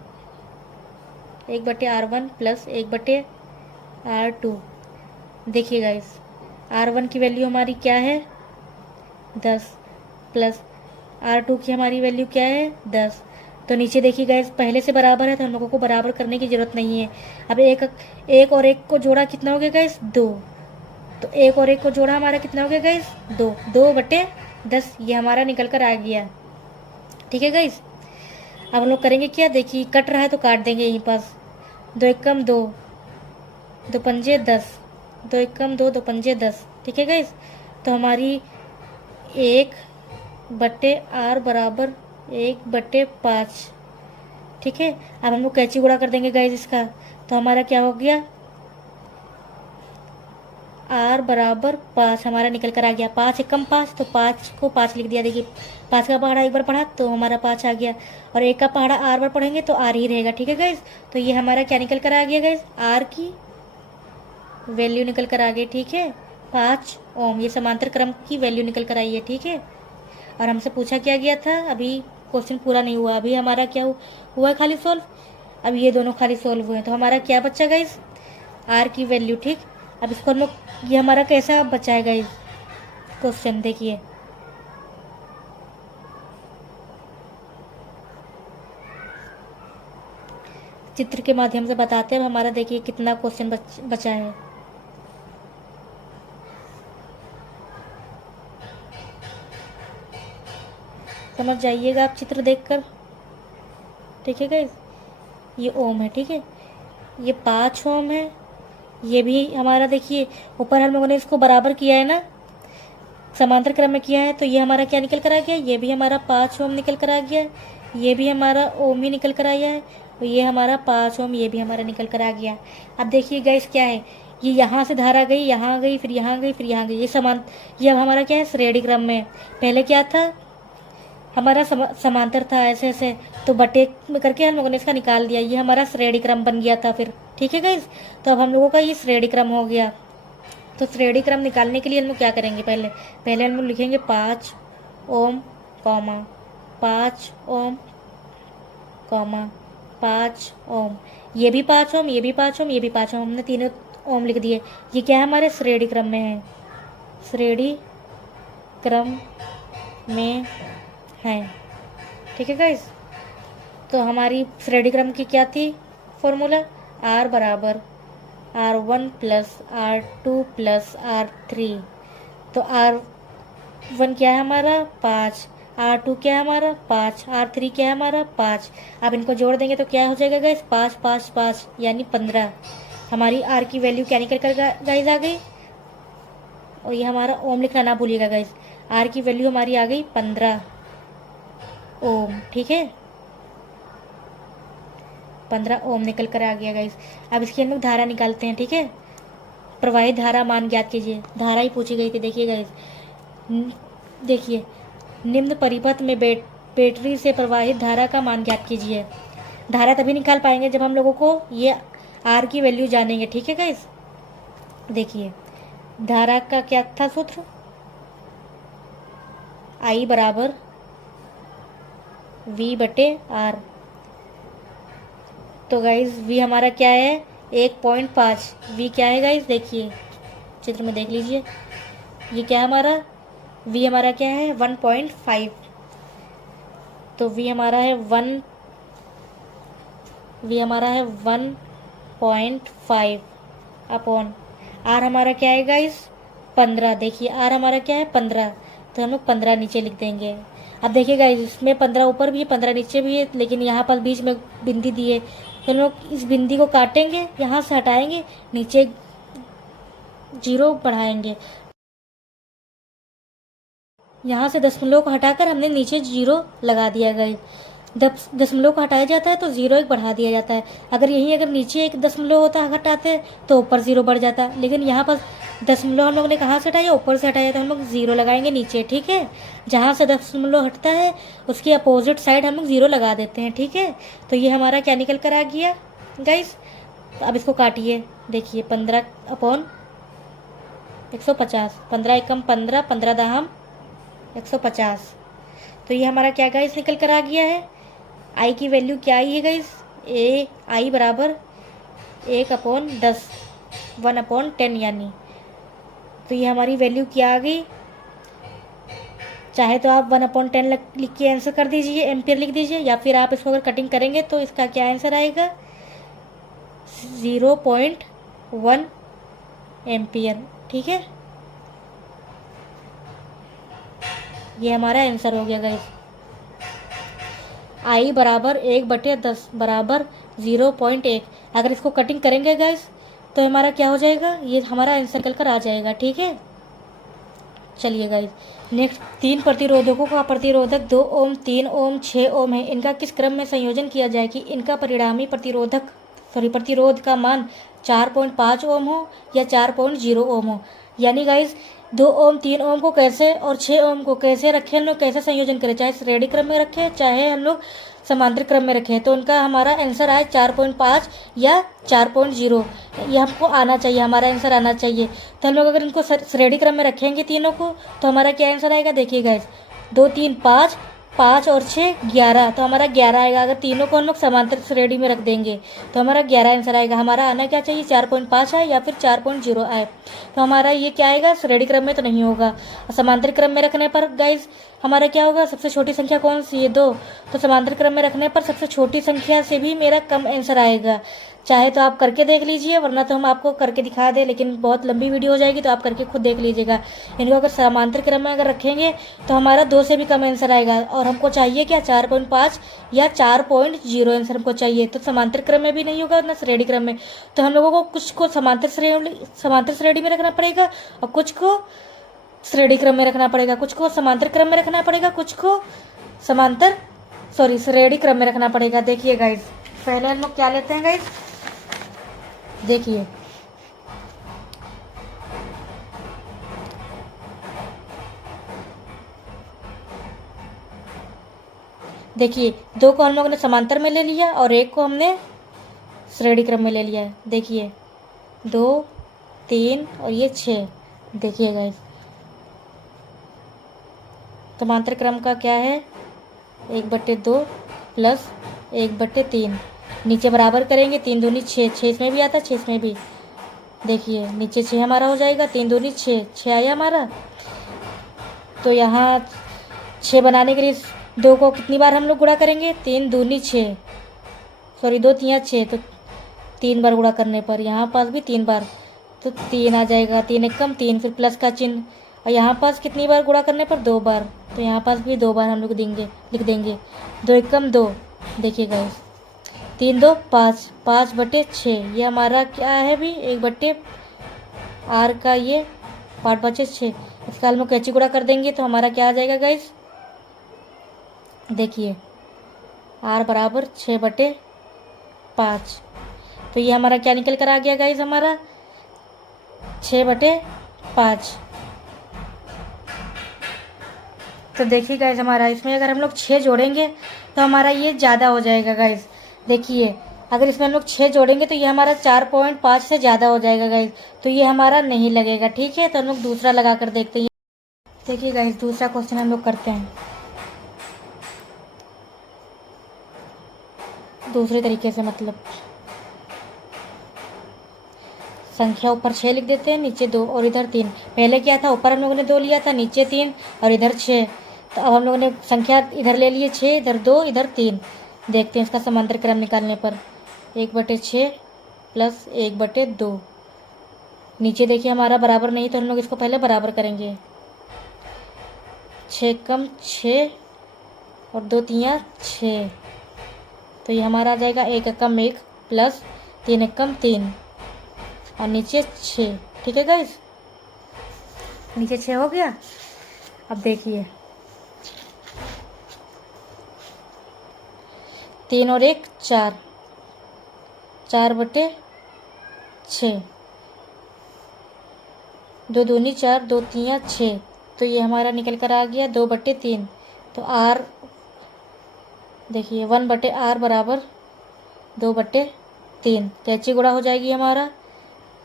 1/R1 प्लस 1/R2। देखिए गाइस, R1 की वैल्यू हमारी क्या है 10, प्लस R2 की हमारी वैल्यू क्या है 10। तो नीचे देखिए गाइस, पहले से बराबर है तो हम लोगों को बराबर करने की जरूरत नहीं है। अब एक और एक को जोड़ा कितना हो गया गाइस 2। तो एक और एक को जोड़ा हमारा कितना हो गया गाइस 2, 2/10 ये हमारा निकल कर आ गया। ठीक है गाइस, अब हम लोग करेंगे क्या, देखिए कट रहा है तो काट देंगे यहीं पास। 2 एकम 2, 2 पंजे 10, 2 एकम 2, 2 पंजे 10। ठीक है गाइस, तो हमारी 1/r बराबर 1/5। ठीक है, अब हम लोग कैंची गुणा कर देंगे गाइस इसका। तो हमारा क्या हो गया, R बराबर 5 हमारा निकल कर आ गया। 5 एकम 5, तो 5 को 5 लिख दिया। देखिए 5 का पहाड़ा एक बार पढ़ा तो हमारा 5 आ गया, और 1 का पहाड़ा R बार पढ़ेंगे तो R ही रहेगा। ठीक है गाइज, तो ये हमारा क्या निकल कर आ गया गाइज, R की वैल्यू निकल कर आ गई। ठीक है, 5 ओम, ये समांतर क्रम की वैल्यू निकल कर आई है। ठीक है, और हमसे पूछा क्या गया था, अभी क्वेश्चन पूरा नहीं हुआ, अभी हमारा क्या हुआ है, खाली सोल्व। अब ये दोनों खाली सोल्व हुए हैं, तो हमारा क्या बचा गाइज, R की वैल्यू। ठीक, अब इसको हम लोग, ये हमारा कैसा बचा है गाइज क्वेश्चन, देखिए चित्र के माध्यम से बताते हैं हमारा, देखिए कितना क्वेश्चन बचा है। समझ जाइएगा आप चित्र देखकर। ठीक है गाइज, ये ओम है। ठीक है, ये 5 ओम है, ये भी हमारा देखिए ऊपर हम लोगों ने इसको बराबर किया है ना, समांतर क्रम में किया है, तो ये हमारा क्या निकल कर आ गया, ये भी हमारा 5 ओम निकल कर आ गया, ये भी हमारा ओम ही निकल कर आया है, और ये हमारा 5 ओम, ये भी हमारा निकल कर आ गया। अब देखिए गाइस क्या है, ये यहाँ से धारा गई, यहाँ गई, फिर यहाँ गई, फिर यहाँ गई, ये अब हमारा क्या है, श्रेणी क्रम में। पहले क्या था हमारा समांतर था ऐसे ऐसे, तो बटे में करके हम लोगों ने इसका निकाल दिया, ये हमारा श्रेणी क्रम बन गया था फिर। ठीक है गाइस, तो अब हम लोगों का ये श्रेणी क्रम हो गया। तो श्रेणी क्रम निकालने के लिए हम लोग क्या करेंगे, पहले हम लोग लिखेंगे 5 ओम कॉमा 5 ओम कॉमा 5 ओम, ये भी 5 ओम, ये भी 5 ओम, ये भी 5 ओम, हमने तीनों ओम लिख दिए। ये क्या है, हमारे श्रेणी क्रम में है, श्रेणी क्रम में है। ठीक है गाइस, तो हमारी श्रेणी क्रम की क्या थी फॉर्मूला, R बराबर R1 plus R2 plus R3। तो R1 क्या है हमारा 5, R2 क्या है हमारा 5, R3 क्या है हमारा 5। अब इनको जोड़ देंगे तो क्या हो जाएगा गाइस, 5 5 5 यानी 15। हमारी R की वैल्यू क्या निकल कर गाइस आ गई, और ये हमारा ओम लिखना ना भूलिएगा गाइस, R की वैल्यू हमारी आ गई 15 ओम। ठीक है, 15 ओम निकल कर आ गया गाइस। अब इसकी हम लोग धारा निकालते हैं। ठीक है, प्रवाहित धारा मान ज्ञात कीजिए, धारा ही पूछी गई थी। देखिए गाइस, देखिए निम्न परिपथ में बैटरी से प्रवाहित धारा का मान ज्ञात कीजिए। धारा तभी निकाल पाएंगे जब हम लोगों को ये R की वैल्यू जानेंगे। ठीक है गाइस, देखिए धारा का क्या था सूत्र, I बराबर V बटे R। तो गाइज V हमारा क्या है 1.5, V क्या है गाइज, देखिए चित्र में देख लीजिए, ये क्या है हमारा V हमारा क्या है 1.5, तो V हमारा है 1.5 अपॉन R हमारा क्या है गाइज 15। देखिए R हमारा क्या है 15, तो हम लोग 15 नीचे लिख देंगे। अब देखिए गाइज, इसमें 15 ऊपर भी है 15 नीचे भी है, लेकिन यहाँ पर बीच में बिंदी दी है, तो हम लोग इस बिंदी को काटेंगे, यहाँ से हटाएंगे, नीचे 0 बढ़ाएंगे, यहाँ से दशमलव को हटाकर हमने नीचे 0 लगा दिया गाइज। दशमलव को हटाया जाता है तो 0 एक बढ़ा दिया जाता है। अगर नीचे 1 दशमलव होता हटाते तो ऊपर 0 बढ़ जाता, लेकिन यहाँ पर दशमलव हम लोग ने कहाँ से हटाया, ऊपर से हटाया, तो हम लोग 0 लगाएंगे नीचे। ठीक है, जहाँ से दशमलव हटता है उसकी अपोजिट साइड हम लोग 0 लगा देते हैं। ठीक है, तो ये हमारा क्या निकल कर आ गया गाइस। अब इसको काटिए, देखिए 15 अपॉन 150, 15 एकम 15, 15 दहम 150, तो ये हमारा क्या गाइस निकल कर आ गया है। आई की वैल्यू क्या आई है गाइस, आई बराबर 1/10, 1/10 यानी, तो ये हमारी वैल्यू क्या आ गई। चाहे तो आप 1/10 लिख के आंसर कर दीजिए, एम्पियर लिख दीजिए, या फिर आप इसको अगर कटिंग करेंगे तो इसका क्या आंसर आएगा 0.1 एम्पियर। ठीक है, ये हमारा आंसर हो गया गाइस। आई बराबर 1/10 बराबर 0.1। अगर इसको कटिंग करेंगे गाइस तो हमारा क्या हो जाएगा, ये हमारा आंसर निकल कर आ जाएगा। ठीक है, चलिए गाइस नेक्स्ट, 3 प्रतिरोधकों का प्रतिरोधक 2 ओम, 3 ओम, 6 ओम है, इनका किस क्रम में संयोजन किया जाए कि इनका परिणामी प्रतिरोधक सॉरी प्रतिरोध का मान 4.5 ओम हो या 4.0 ओम हो। यानी गाइस 2 ओम 3 ओम को कैसे और 6 ओम को कैसे रखें हम लोग, कैसे संयोजन करें, चाहे श्रेणी क्रम में रखें चाहे हम लोग समांतर क्रम में रखें, तो उनका हमारा आंसर आए 4.5 या 4.0। ये हमको आना चाहिए, हमारा आंसर आना चाहिए। तो हम लोग अगर इनको श्रेणी क्रम में रखेंगे तीनों को तो हमारा क्या आंसर आएगा, देखिए गाइस 2 3 5, 5 और 6 11, तो हमारा 11 आएगा। अगर तीनों को हम लोग समांतर श्रेणी में रख देंगे तो हमारा 11 आंसर आएगा। हमारा आना क्या चाहिए, 4.5 आए या फिर 4.0 आए। तो हमारा ये क्या आएगा, श्रेणी क्रम में तो नहीं होगा। समांतर क्रम में रखने पर गाइस हमारा क्या होगा, सबसे छोटी संख्या कौन सी है, 2। तो समांतर क्रम में रखने पर सबसे छोटी संख्या से भी मेरा कम आंसर आएगा। चाहे तो आप करके देख लीजिए, वरना तो हम आपको करके दिखा दें, लेकिन बहुत लंबी वीडियो हो जाएगी तो आप करके खुद देख लीजिएगा। इनको अगर समांतर क्रम में अगर रखेंगे तो हमारा 2 से भी कम आंसर आएगा, और हमको चाहिए क्या, 4.5 या 4.0 आंसर हमको चाहिए। तो समांतर क्रम में भी नहीं होगा ना श्रेणी क्रम में। तो हम लोगों को कुछ को समांतर श्रेणी में रखना पड़ेगा और कुछ को श्रेणी क्रम में रखना पड़ेगा, कुछ को समांतर क्रम में रखना पड़ेगा, कुछ को श्रेणी क्रम में रखना पड़ेगा। देखिए गाइस, पहले हम लोग क्या लेते हैं गाइस, देखिए देखिए 2 को हम लोगों ने समांतर में ले लिया और 1 को हमने श्रेणी क्रम में ले लिया है। देखिए 2 3 और ये 6। देखिए गाइस समांतर क्रम का क्या है, 1/2 प्लस 1/3, नीचे बराबर करेंगे, 3 दूनी 6, 6 इसमें भी आता है 6 इसमें भी। देखिए नीचे 6 हमारा हो जाएगा, 3 दूनी 6, 6 आया हमारा। तो यहाँ 6 बनाने के लिए 2 को कितनी बार हम लोग गुणा करेंगे, 3 दूनी 6, सॉरी 2 3 6, तो 3 बार गुणा करने पर यहाँ पास भी 3 बार, तो 3 आ जाएगा, 3 एकम 3, फिर प्लस का चिन्ह, और यहाँ पास कितनी बार गुणा करने पर 2 बार, तो यहाँ पास भी 2 बार हम लोग लिख देंगे। 2 एकम 2, देखिए गाइस 3 2 5, 5/6, ये हमारा क्या है भी 1/r का ये 5/6। इसका हम लोग कैची गुणा कर देंगे तो हमारा क्या आ जाएगा गाइस, देखिए r बराबर 6/5। तो ये हमारा क्या निकल कर आ गया गाइस, हमारा 6/5। तो देखिए गाइस हमारा इसमें अगर हम लोग 6 जोड़ेंगे तो हमारा ये ज़्यादा हो जाएगा गाइस। देखिए अगर इसमें हम लोग 6 जोड़ेंगे तो ये हमारा 4.5 से ज़्यादा हो जाएगा गाइस, तो ये हमारा नहीं लगेगा। ठीक है, तो हम लोग दूसरा लगा कर देखते हैं। देखिए गाइस दूसरा क्वेश्चन हम लोग करते हैं दूसरे तरीके से, मतलब संख्या ऊपर 6 लिख देते हैं, नीचे 2 और इधर 3। पहले क्या था, ऊपर हम लोगों ने 2 लिया था, नीचे 3 और इधर 6। तो अब हम लोगों ने संख्या इधर ले लिए 6, इधर 2 इधर 3। देखते हैं इसका समांतर क्रम निकालने पर, 1/6 प्लस 1/2। नीचे देखिए हमारा बराबर नहीं, तो हम लोग इसको पहले बराबर करेंगे। 6 कम 6 और 2 3 6, तो ये हमारा आ जाएगा 1 कम 1 प्लस 3 कम 3 और नीचे 6। ठीक है गाइस, नीचे 6 हो गया। अब देखिए 3 और 1 4, 4/6, 2 दूनी 4, 2 3 6, तो ये हमारा निकल कर आ गया 2/3। तो r देखिए 1/r बराबर 2/3, कैची गुणा हो जाएगी हमारा,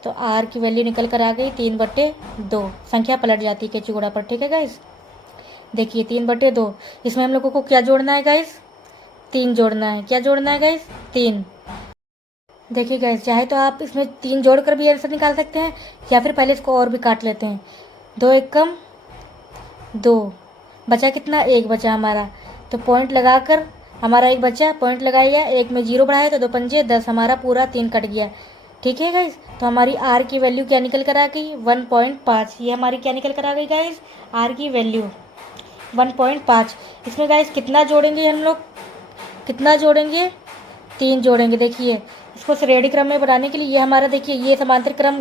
तो r की वैल्यू निकल कर आ गई 3/2। संख्या पलट जाती है कैची गुणा पर। ठीक है गाइस, देखिए 3/2, इसमें हम लोगों को क्या जोड़ना है गाइस, 3 जोड़ना है। क्या जोड़ना है गाइस, 3। देखिए गाइस चाहे तो आप इसमें 3 जोड़कर भी आंसर निकाल सकते हैं, या फिर पहले इसको और भी काट लेते हैं। 2 एकम 2, बचा कितना, 1 बचा हमारा। तो पॉइंट लगाकर हमारा 1 बचा, पॉइंट लगाया, 1 में 0 बढ़ाया तो 2 पंजे 10, हमारा पूरा 3 कट गया। ठीक है गाइस, तो हमारी r की वैल्यू क्या निकल कर आ गई, 1.5। ये हमारी क्या निकल कर आ गई गाइस, r की वैल्यू 1.5। इसमें गाइस कितना जोड़ेंगे हम लोग, कितना जोड़ेंगे, 3 जोड़ेंगे। देखिए इसको श्रेणी क्रम में बनाने के लिए ये हमारा, देखिए ये समांतर क्रम,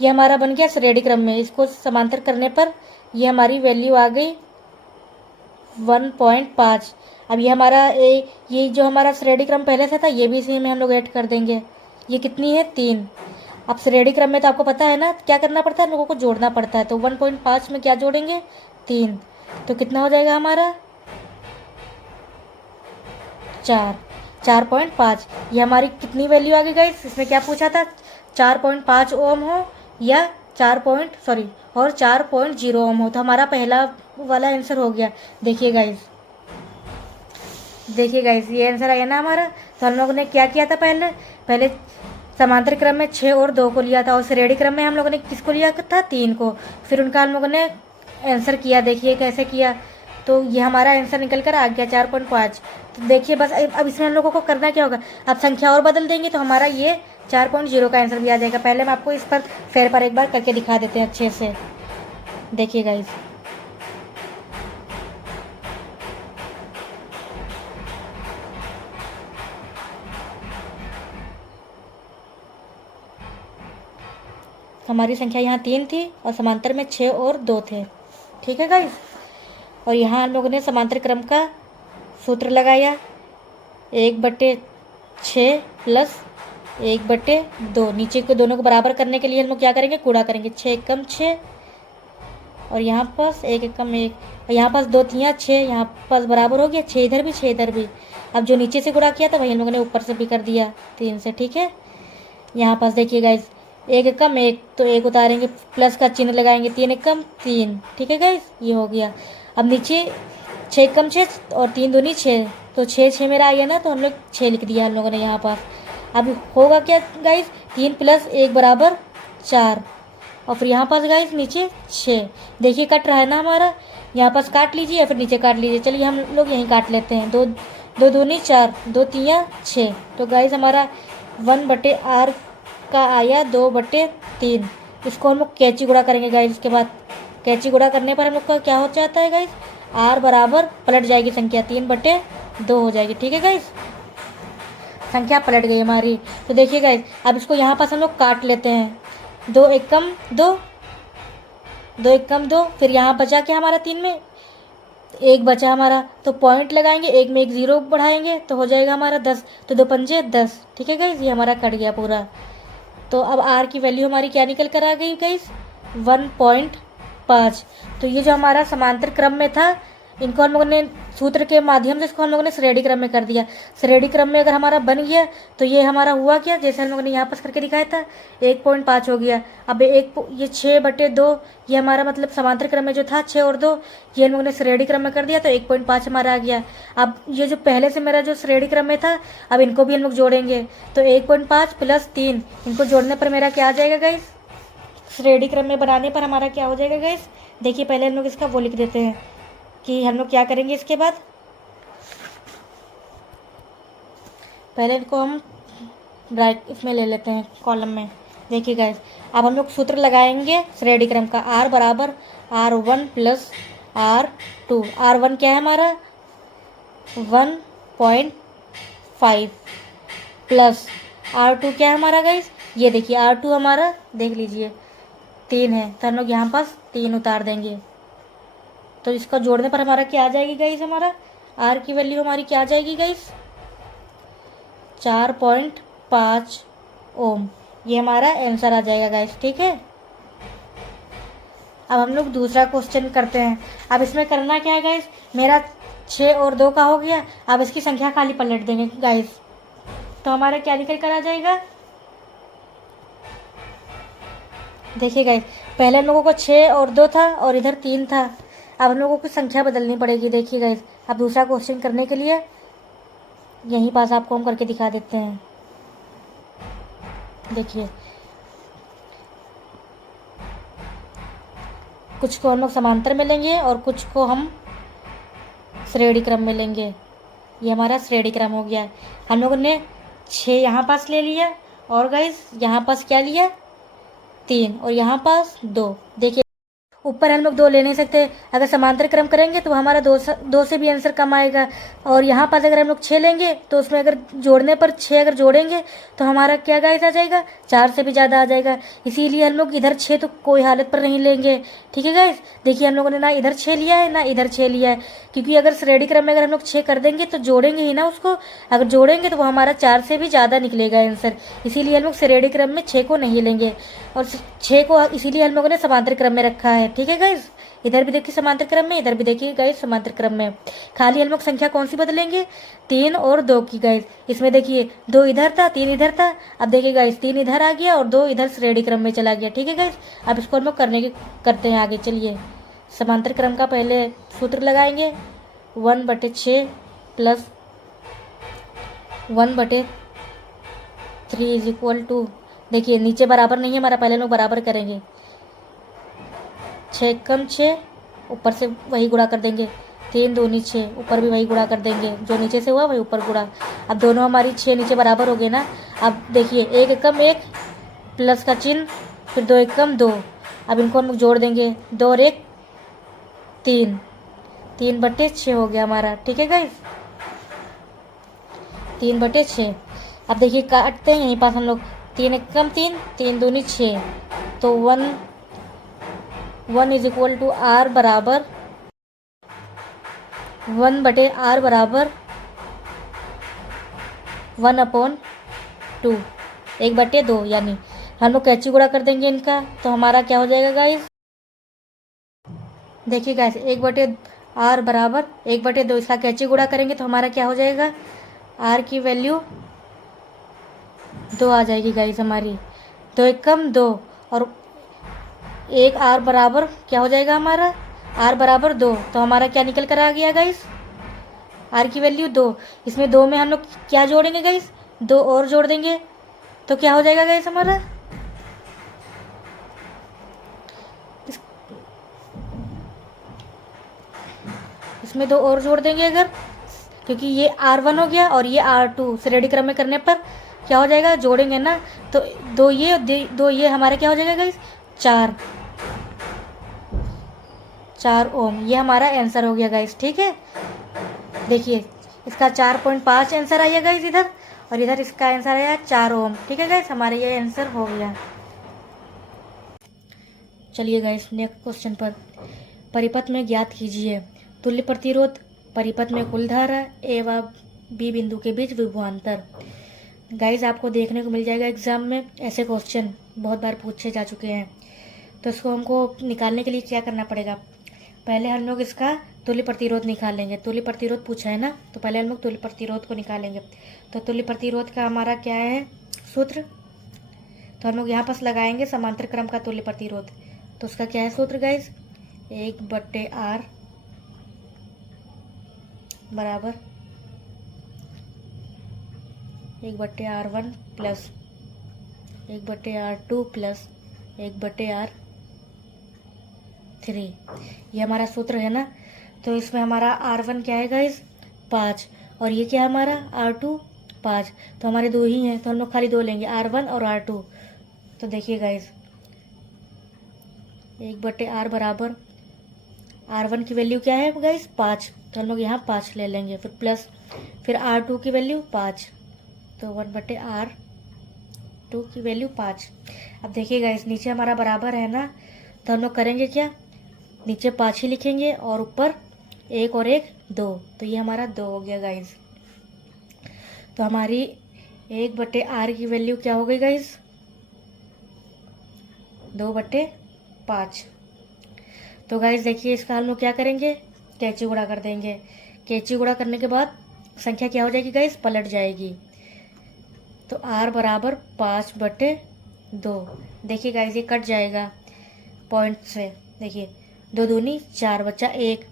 ये हमारा बन गया श्रेणी क्रम में। इसको समांतर करने पर ये हमारी वैल्यू आ गई 1.5। अब ये हमारा ये जो हमारा श्रेणी क्रम पहले से था ये भी इसी में हम लोग ऐड कर देंगे। ये कितनी है 3। अब श्रेणी क्रम में तो आपको पता है ना क्या करना पड़ता है, लोगों को जोड़ना पड़ता है। तो 1.5 में क्या जोड़ेंगे 3, तो कितना हो जाएगा हमारा 4, 4.5। ये हमारी कितनी वैल्यू आ गई गाइस, इसमें क्या पूछा था 4.5 ओम हो या 4.0 ओम हो। तो हमारा पहला वाला आंसर हो गया। देखिए गाइस, देखिए गाइस, ये आंसर आया ना हमारा। तो हम लोगों ने क्या किया था, पहले पहले समांतर क्रम में 6 और 2 को लिया था, और श्रेणी क्रम में हम लोगों ने किसको लिया था 3 को। फिर उनका हम लोगों ने आंसर किया। देखिए कैसे किया, तो ये हमारा आंसर निकल कर आ गया 4.5। तो देखिए बस अब इसमें हम लोगों को करना क्या होगा, अब संख्या और बदल देंगे तो हमारा ये 4.0 का आंसर भी आ जाएगा। पहले हम आपको इस पर फेर पर एक बार करके दिखा देते हैं अच्छे से। देखिए गाइस, हमारी संख्या यहाँ 3 थी और समांतर में 6 और 2 थे। ठीक है गाइस, और यहाँ हम लोगों ने समांतर क्रम का सूत्र लगाया, 1/6 प्लस 1/2। नीचे को दोनों को बराबर करने के लिए हम लोग क्या करेंगे, गुणा करेंगे। 6 कम 6, और यहाँ पास 1 कम 1, और यहाँ पास 2 तियाँ 6, यहाँ पास बराबर हो गया, 6 इधर भी 6 इधर भी। अब जो नीचे से गुणा किया था वही हम लोगों ने ऊपर से भी कर दिया 3 से। ठीक है, यहाँ पास देखिए गाइस, 1 कम 1, तो 1 उतारेंगे, प्लस का चिन्ह लगाएंगे, 3 कम 3। ठीक है गाइस, ये हो गया। अब नीचे 6 कम 6 और 3 दूनी 6, तो 6 मेरा आई है ना, तो हम लोग 6 लिख दिया हम लोगों ने यहाँ पास। अब होगा क्या गाइस, 3 प्लस 1 बराबर 4, और फिर यहाँ पास गाइस नीचे 6। देखिए कट रहा है ना हमारा, यहाँ पास काट लीजिए या फिर नीचे काट लीजिए। चलिए हम लोग यहीं काट लेते हैं। 2 दूनी 4, 2 तियाँ 6, तो गाइस हमारा 1/r का आया 2/3। इसको हम लोग कैंची गुणा करेंगे गाइस। इसके बाद कैंची गुणा करने पर हम लोग का क्या हो जाता है गाइस, r बराबर पलट जाएगी संख्या, 3/2 हो जाएगी। ठीक है गाइस, संख्या पलट गई हमारी। तो देखिए गाइस, अब इसको यहाँ पास हम लोग काट लेते हैं। 2 1 कम 2, 2 1 कम 2, फिर यहाँ बचा क्या हमारा 3 में 1 बचा हमारा, तो पॉइंट लगाएंगे, 1 में 1 0 बढ़ाएंगे तो हो जाएगा हमारा 10, तो 2 पंजे 10। ठीक है गाइस, ये हमारा कट गया पूरा। तो अब r की वैल्यू हमारी क्या निकल कर आ गई गाइस, 1.5। तो ये जो हमारा समांतर क्रम में था, इनको हम लोगों ने सूत्र के माध्यम से इसको हम लोगों ने श्रेणी क्रम में कर दिया। श्रेणी क्रम में अगर हमारा बन गया तो ये हमारा हुआ क्या, जैसे हम लोगों ने यहाँ पर करके दिखाया था 1.5 हो गया। अब ये 6/2, ये हमारा मतलब समांतर क्रम में जो था 6 और 2, ये हम लोगों ने श्रेणी क्रम में कर दिया, तो 1.5 हमारा आ गया। अब ये जो पहले से मेरा जो श्रेणी क्रम में था, अब इनको भी हम लोग जोड़ेंगे, तो 1.5 प्लस 3, इनको जोड़ने पर मेरा क्या आ जाएगा गाइस, श्रेणी क्रम में बनाने पर हमारा क्या हो जाएगा गाइस। देखिए पहले हम लोग इसका वो लिख देते हैं कि हम लोग क्या करेंगे। इसके बाद पहले इनको हम ब्राइट इसमें ले लेते हैं कॉलम में। देखिए गाइस, अब हम लोग सूत्र लगाएंगे श्रेणी क्रम का, r बराबर r1 प्लस r2। r1 क्या है हमारा 1.5 प्लस r2 क्या है हमारा गाइस, ये देखिए r2 हमारा देख लीजिए 3 है, तो हम लोग यहाँ पास 3 उतार देंगे। तो इसका जोड़ने पर हमारा क्या आ जाएगी गाइस, हमारा r की वैल्यू हमारी क्या आ जाएगी गाइस, 4.5 ओम। ये हमारा आंसर आ जाएगा गाइस। ठीक है, अब हम लोग दूसरा क्वेश्चन करते हैं। अब इसमें करना क्या है गाइस, मेरा 6 और 2 का हो गया। अब इसकी संख्या खाली पलट देंगे गाइस, तो हमारा क्या निकल कर आ जाएगा। देखिए गाइस, पहले हम लोगों को 6 और 2 था और इधर 3 था। अब हम लोगों को संख्या बदलनी पड़ेगी। देखिए गाइस, अब दूसरा क्वेश्चन करने के लिए यहीं पास आपको हम करके दिखा देते हैं। देखिए, कुछ को हम लोग समांतर में लेंगे और कुछ को हम श्रेणी क्रम में लेंगे। ये हमारा श्रेणी क्रम हो गया। हम लोगों ने 6 यहाँ पास ले लिया, और गाइस यहाँ पास क्या लिया 3, और यहाँ पास 2। देखिए ऊपर हम लोग 2 ले नहीं सकते, अगर समांतर क्रम करेंगे तो हमारा 2 से भी आंसर कम आएगा। और यहाँ पर अगर हम लोग 6 लेंगे तो उसमें अगर जोड़ने पर 6 अगर जोड़ेंगे तो हमारा क्या गाइस आ जाएगा, 4 से भी ज़्यादा आ जाएगा। इसीलिए हम लोग इधर 6 तो कोई हालत पर नहीं लेंगे, ठीक है गाइस। देखिए हम लोगों ने ना इधर 6 लिया है ना इधर 6 लिया है, क्योंकि अगर श्रेणी क्रम में अगर हम लोग 6 कर देंगे तो जोड़ेंगे ही ना उसको, अगर जोड़ेंगे तो वो हमारा 4 से भी ज़्यादा निकलेगा आंसर। इसीलिए हम लोग श्रेणी क्रम में 6 को नहीं लेंगे, और 6 को इसीलिए हम लोगों ने समांतर क्रम में रखा है, ठीक है गाइस। इधर भी देखिए समांतर क्रम में, इधर भी देखिए गाइस समांतर क्रम में। खाली हम लोग संख्या कौन सी बदलेंगे, 3 और 2 की गाइस। इसमें देखिए 2 इधर था 3 इधर था, अब देखिए गाइस 3 इधर आ गया और 2 इधर श्रेणी क्रम में चला गया, ठीक है गाइस। अब इसको हम लोग करते हैं आगे। चलिए समांतर क्रम का पहले सूत्र लगाएंगे, 1/6 प्लस 1/3 इज इक्वल टू, देखिए नीचे बराबर नहीं है हमारा, पहले लोग बराबर करेंगे। 6 कम 6, ऊपर से वही गुणा कर देंगे, 3 दूनी 6, ऊपर भी वही गुणा कर देंगे, जो नीचे से हुआ वही ऊपर गुणा। अब दोनों हमारी 6 नीचे बराबर हो गए ना। अब देखिए 1 कम 1 प्लस का चिन्ह, फिर 2 कम 2, अब इनको हम जोड़ देंगे, 2 और 1 3, 3/6 हो गया हमारा, ठीक है गाइस, 3/6। अब देखिए काटते हैं यहीं पास हम लोग, 3 कम 3, 3 दूनी 6, तो 1 इज इक्वल टू आर बराबर 1/r बराबर 1/2, 1/2, यानी हम लोग कैची गुणा कर देंगे इनका, तो हमारा क्या हो जाएगा गाइस, देखिए गाइस 1/r बराबर 1/2, इसका कैची गुणा करेंगे तो हमारा क्या हो जाएगा, r की वैल्यू 2 आ जाएगी गाइस हमारी, 2 कम 2 और 1 r बराबर क्या हो जाएगा हमारा, r बराबर 2, तो हमारा क्या निकल कर आ गया गाइस, r की वैल्यू 2। इसमें 2 में हम लोग क्या जोड़ेंगे गाइस, 2 और जोड़ देंगे तो क्या हो जाएगा गाइस हमारा, इसमें 2 और जोड़ देंगे अगर, क्योंकि ये r1 हो गया और ये r2, श्रेणी क्रम में करने पर क्या हो जाएगा, जोड़ेंगे ना तो 2 ये हमारा क्या हो जाएगा गाइस, 4 ओम, ये हमारा आंसर हो गया गाइस, ठीक है। देखिए इसका 4.5 आंसर आया गाइस इधर, और इधर इसका आंसर आया 4 ओम, ठीक है गाइस, हमारे ये आंसर हो गया। चलिए गाइस नेक्स्ट क्वेश्चन पर, परिपथ में ज्ञात कीजिए तुल्य प्रतिरोध, परिपथ में कुल धारा ए व बी बिंदु के बीच विभवांतर। गाइस आपको देखने को मिल जाएगा एग्जाम में, ऐसे क्वेश्चन बहुत बार पूछे जा चुके हैं। तो इसको हमको निकालने के लिए क्या करना पड़ेगा, पहले हम लोग इसका तुल्य प्रतिरोध निकालेंगे। तुल्य प्रतिरोध पूछा है ना, तो पहले हम लोग तुल्य प्रतिरोध को निकालेंगे। तो तुल्य प्रतिरोध का हमारा क्या है सूत्र, तो हम लोग यहाँ पर लगाएंगे समांतर क्रम का तुल्य प्रतिरोध। तो उसका क्या है सूत्र गाइस, 1/r बराबर 1/r1 plus 1/r2 plus 1/r3, ये हमारा सूत्र है ना। तो इसमें हमारा r1 क्या है गाइस, 5, और ये क्या है हमारा r2 5, तो हमारे 2 ही हैं, तो हम लोग खाली 2 लेंगे, r1 और r2। तो देखिए गाइस 1/r बराबर r1 की वैल्यू क्या है गाइस, 5, तो हम लोग यहाँ 5 ले लेंगे, फिर प्लस फिर r2 की वैल्यू 5, तो 1/r2 की वैल्यू 5। अब देखिए गाइस नीचे हमारा बराबर है ना, तो हम लोग करेंगे क्या, नीचे 5 ही लिखेंगे और ऊपर 1 और 1 2, तो ये हमारा 2 हो गया गाइस। तो हमारी 1/r की वैल्यू क्या हो गई गाइस, 2/5। तो गाइस देखिए इसका हम लोग क्या करेंगे, कैची गुणा कर देंगे। कैची गुणा करने के बाद संख्या क्या हो जाएगी गाइस, पलट जाएगी। तो r बराबर 5/2। देखिए गाइस ये कट जाएगा पॉइंट से, देखिए 2 दूनी 4 बचा 1,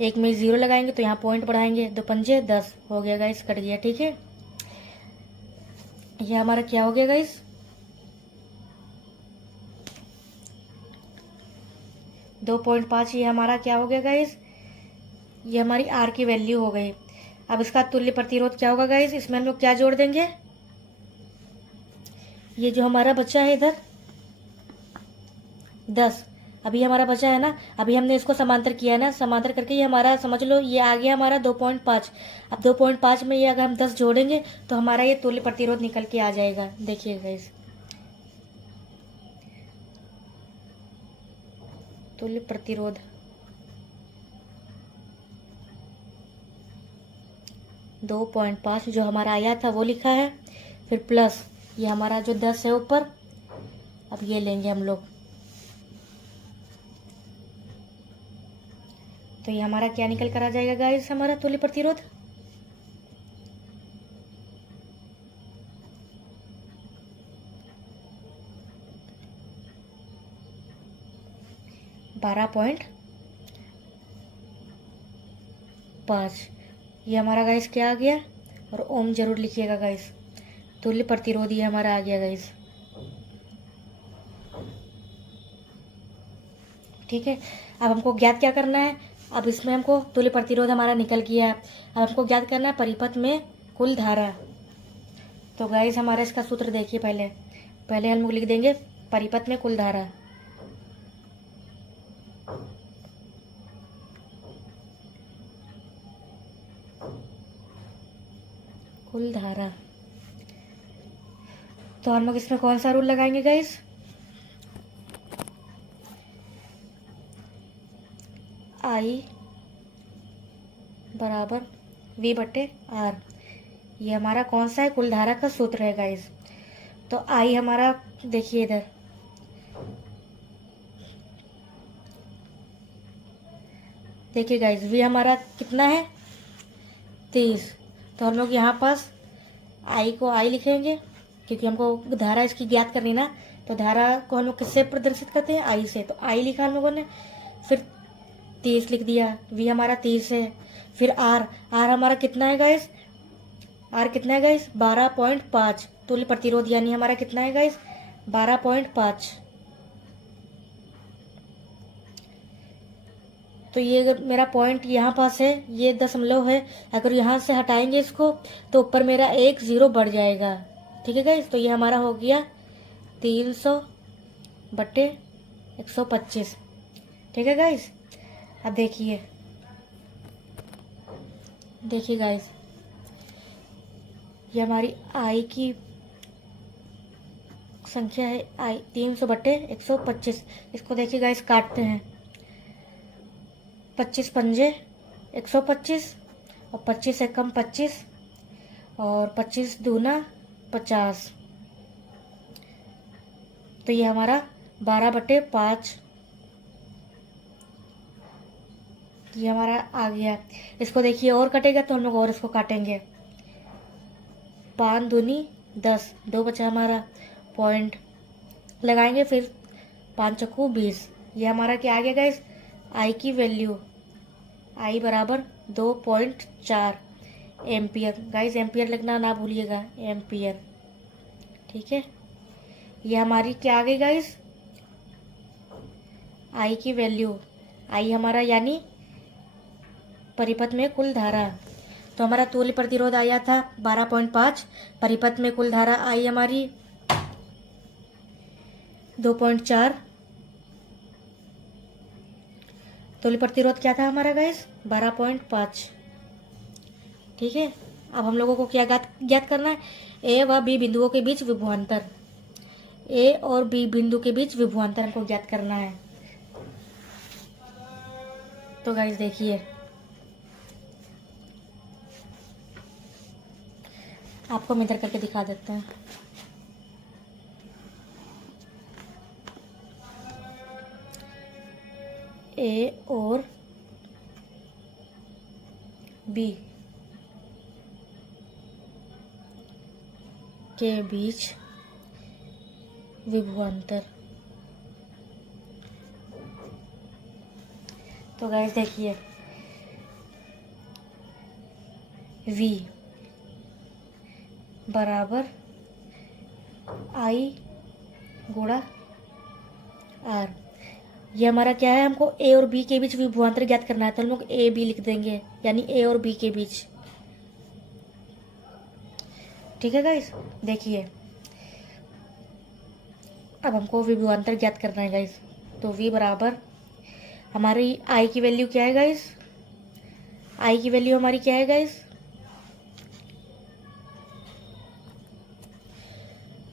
1 में 0 लगाएंगे तो यहाँ पॉइंट बढ़ाएंगे, 2 पंजे 10 हो गया गाइस, कट गया, ठीक है। ये हमारा क्या हो गया गाइस, 2.5, ये हमारा क्या हो गया गाइस, ये हमारी r की वैल्यू हो गई। अब इसका तुल्य प्रतिरोध क्या होगा गाइस, इसमें हम लोग क्या जोड़ देंगे, ये जो हमारा बच्चा है इधर 10, अभी हमारा बचा है ना, अभी हमने इसको समांतर किया है ना, समांतर करके ये हमारा समझ लो ये आ गया हमारा 2.5। अब 2.5 में ये अगर हम 10 जोड़ेंगे तो हमारा ये तुल्य प्रतिरोध निकल के आ जाएगा। देखिएगा इस तुल्य प्रतिरोध 2.5 जो हमारा आया था वो लिखा है, फिर प्लस ये हमारा जो 10 है ऊपर, अब ये लेंगे हम लोग। तो ये हमारा क्या निकल कर आ जाएगा गाइस, हमारा तुल्य प्रतिरोध 12.5। ये हमारा गाइस क्या आ गया, और ओम जरूर लिखिएगा गाइस। तुल्य प्रतिरोध ये हमारा आ गया गाइस। ठीक है, अब हमको ज्ञात क्या करना है, अब इसमें हमको तुल्य प्रतिरोध हमारा निकल गया है, अब हमको ज्ञात करना है परिपथ में कुल धारा। तो गाइस हमारा इसका सूत्र देखिए, पहले पहले हम लोग लिख देंगे परिपथ में कुल धारा। कुल धारा, तो हम लोग इसमें कौन सा रूल लगाएंगे गाइस, आई बराबर V बटे R। ये हमारा कौन सा है, कुल धारा का सूत्र है गाइस। तो आई हमारा देखिए इधर, देखिए गाइस V हमारा कितना है 30। तो हम लोग यहाँ पास आई को आई लिखेंगे, क्योंकि हमको धारा इसकी ज्ञात करनी ना। तो धारा को हम लोग किससे प्रदर्शित करते हैं, आई से। तो आई लिखा हम लोगों ने, फिर 30 लिख दिया, V हमारा 30 है। फिर R, R हमारा कितना है गाइस, R कितना है गाइस 12.5। तुल्य प्रतिरोध यानी हमारा कितना है गाइस 12.5। तो ये अगर मेरा पॉइंट यहाँ पास है, ये दशमलव है, अगर यहाँ से हटाएंगे इसको तो ऊपर मेरा एक ज़ीरो बढ़ जाएगा। ठीक है गाइस, तो ये हमारा हो गया 300/125। ठीक है गाइस, अब देखिए देखिए गाइस, ये हमारी आई की संख्या है, आई 300/125। इसको देखिए गाइस, काटते हैं, 25 पंजे 125, और 25 से कम 25, और 25 दूना 50। तो ये हमारा 12/5 ये हमारा आ गया। इसको देखिए और कटेगा तो हम लोग और इसको काटेंगे, 5 दूनी 10, 2 बचा हमारा, पॉइंट लगाएंगे, फिर 5 चक्कू 20। ये हमारा क्या आ गया गाइस, आई की वैल्यू, आई बराबर 2.4 एम्पियर। गाइस एम्पियर लिखना ना भूलिएगा, एम्पियर। ठीक है, ये हमारी क्या आ गई गाइस, आई की वैल्यू, आई हमारा यानी परिपथ में कुल धारा। तो हमारा तुल्य प्रतिरोध आया था 12.5, परिपथ में कुल धारा आई हमारी 2.4। तुल्य प्रतिरोध क्या था हमारा गाइस 12.5। ठीक है, अब हम लोगों को क्या ज्ञात करना है, ए व बी बिंदुओं के बीच विभवांतर। ए और बी बिंदु के बीच विभवांतर हमको ज्ञात करना है। तो गाइस देखिए, आपको मैं इधर करके दिखा देते हैं। ए और बी के बीच विभवांतर। तो गाइस देखिए, V बराबर I गुणा R। ये हमारा क्या है, हमको A और B के बीच विभवांतर ज्ञात करना है, तो हम लोग A B लिख देंगे, यानी A और B के बीच। ठीक है गाइस, देखिए अब हमको विभवांतर ज्ञात करना है गाइस। तो V बराबर हमारी I की वैल्यू क्या है गाइस, I की वैल्यू हमारी क्या है गाइस,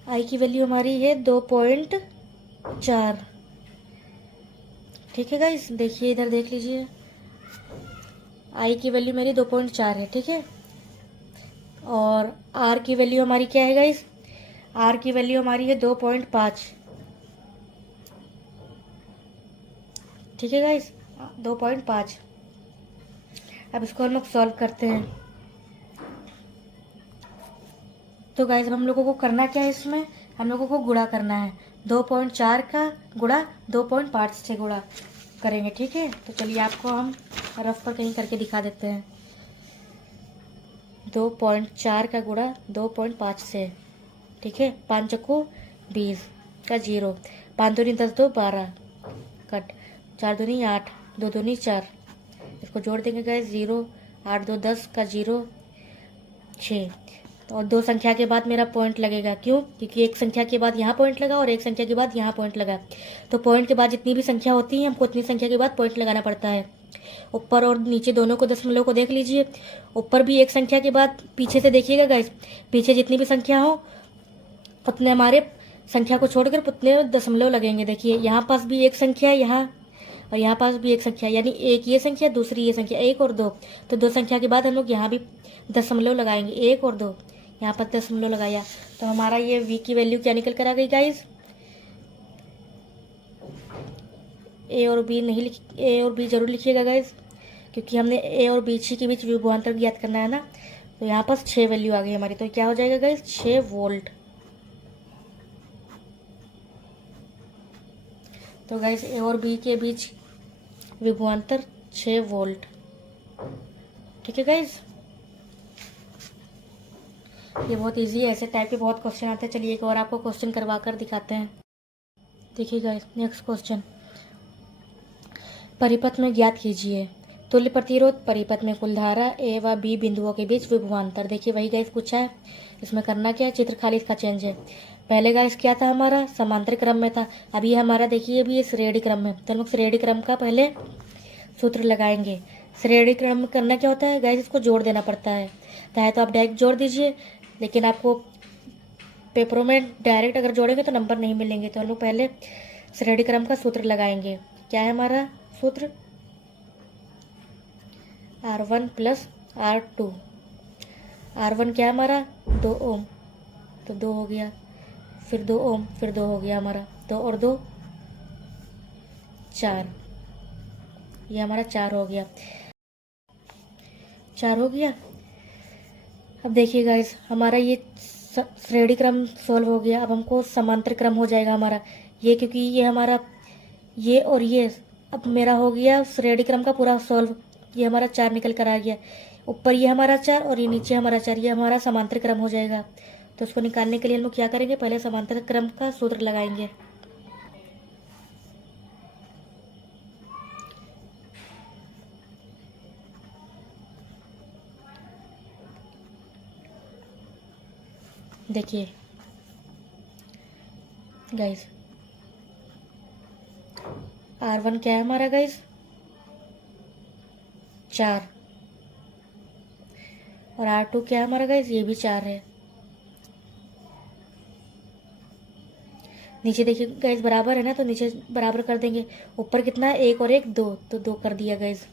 I की वैल्यू हमारी है 2.4। ठीक है गाइस, देखिए इधर देख लीजिए, I की वैल्यू मेरी 2.4 है। ठीक है, और R की वैल्यू हमारी क्या है गाइस, R की वैल्यू हमारी है 2.5। ठीक है गाइस, 2.5। अब इसको हम लोग सॉल्व करते हैं। तो गाइस हम लोगों को करना क्या है, इसमें हम लोगों को गुणा करना है। 2.4 का गुणा 2.5 से गुणा करेंगे। ठीक है, तो चलिए आपको हम रफ पर कहीं करके दिखा देते हैं। 2.4 का गुणा 2.5 से। ठीक है, 5 चक्कू 20 का 0, 5 दूनी 10, 2 12 कट, 4 दूनी 8, 2 दूनी 4, इसको जोड़ देंगे गाइस 0, 8 2 10 का 0 6। और दो संख्या के बाद मेरा पॉइंट लगेगा, क्यों, क्योंकि एक संख्या के बाद यहाँ पॉइंट लगा और एक संख्या के बाद यहाँ पॉइंट लगा। तो पॉइंट के बाद जितनी भी संख्या होती है हमको उतनी संख्या के बाद पॉइंट लगाना पड़ता है। ऊपर और नीचे दोनों को दशमलव को देख लीजिए। ऊपर भी एक संख्या के बाद पीछे से देखिएगा गाइस, पीछे जितनी भी संख्या हो उतने हमारे संख्या को छोड़कर उतने दशमलव लगेंगे। देखिए यहाँ पास भी एक संख्या है, यहाँ और यहाँ पास भी एक संख्या, यानी एक ये संख्या दूसरी ये संख्या, 1 और 2। तो 2 संख्या के बाद हम लोग यहाँ भी दशमलव लगाएंगे, 1 और 2, यहाँ पर दशमलव लगाया। तो हमारा ये V की वैल्यू क्या निकल कर आ गई गाइस, A और B नहीं लिख, A और B जरूर लिखिएगा गाइस, क्योंकि हमने A और B के बीच विभवांतर ज्ञात करना है ना। तो यहाँ पर 6 वैल्यू आ गई हमारी, तो क्या हो जाएगा गाइस, 6 वोल्ट। तो गाइस A और B के बीच विभवांतर 6 वोल्ट। ठीक है गाइस, ये बहुत इजी है, ऐसे टाइप के बहुत क्वेश्चन आते हैं। चलिए एक और आपको क्वेश्चन करवा कर दिखाते हैं। देखिए गाइस, नेक्स्ट क्वेश्चन, परिपथ में ज्ञात कीजिए तुल्य प्रतिरोध परिपथ में कुल धारा ए व बी बिंदुओं के बीच विभवांतर। देखिए वही गाइस पूछा है, इसमें करना क्या है, चित्र खाली इसका चेंज है। पहले गाइस क्या था, हमारा समांतर क्रम में था, अभी हमारा देखिए अभी ये श्रेणी क्रम में। तो हम लोग श्रेणी क्रम का पहले सूत्र लगाएंगे। श्रेणी क्रम में करना क्या होता है गाइस, इसको जोड़ देना पड़ता है। चाहे तो आप डायरेक्ट जोड़ दीजिए, लेकिन आपको पेपरों में डायरेक्ट अगर जोड़ेंगे तो नंबर नहीं मिलेंगे। तो हम लोग पहले श्रेणी क्रम का सूत्र लगाएंगे। क्या है हमारा सूत्र, R1 प्लस R2। R1 क्या है हमारा 2 ओम, तो 2 हो गया, फिर 2 ओम, फिर 2 हो गया हमारा, 2 और 2 4, ये हमारा 4 हो गया, 4 हो गया। अब देखिए गाइस, हमारा ये श्रेणी क्रम सॉल्व हो गया। अब हमको समांतर क्रम हो जाएगा हमारा ये, क्योंकि ये हमारा ये और ये अब मेरा हो गया श्रेणी क्रम का पूरा सॉल्व। ये हमारा 4 निकल कर आ गया, ऊपर ये हमारा 4 और ये नीचे हमारा 4, ये हमारा समांतर क्रम हो जाएगा। तो उसको निकालने के लिए हम लोग क्या करेंगे, पहले समांतर क्रम का सूत्र लगाएंगे। देखिए गाइस, R1 क्या है हमारा गाइस 4, और R2 क्या है हमारा गाइस, ये भी 4 है। नीचे देखिए गाइस बराबर है ना, तो नीचे बराबर कर देंगे। ऊपर कितना है, 1 और 1 2, तो 2 कर दिया गाइस।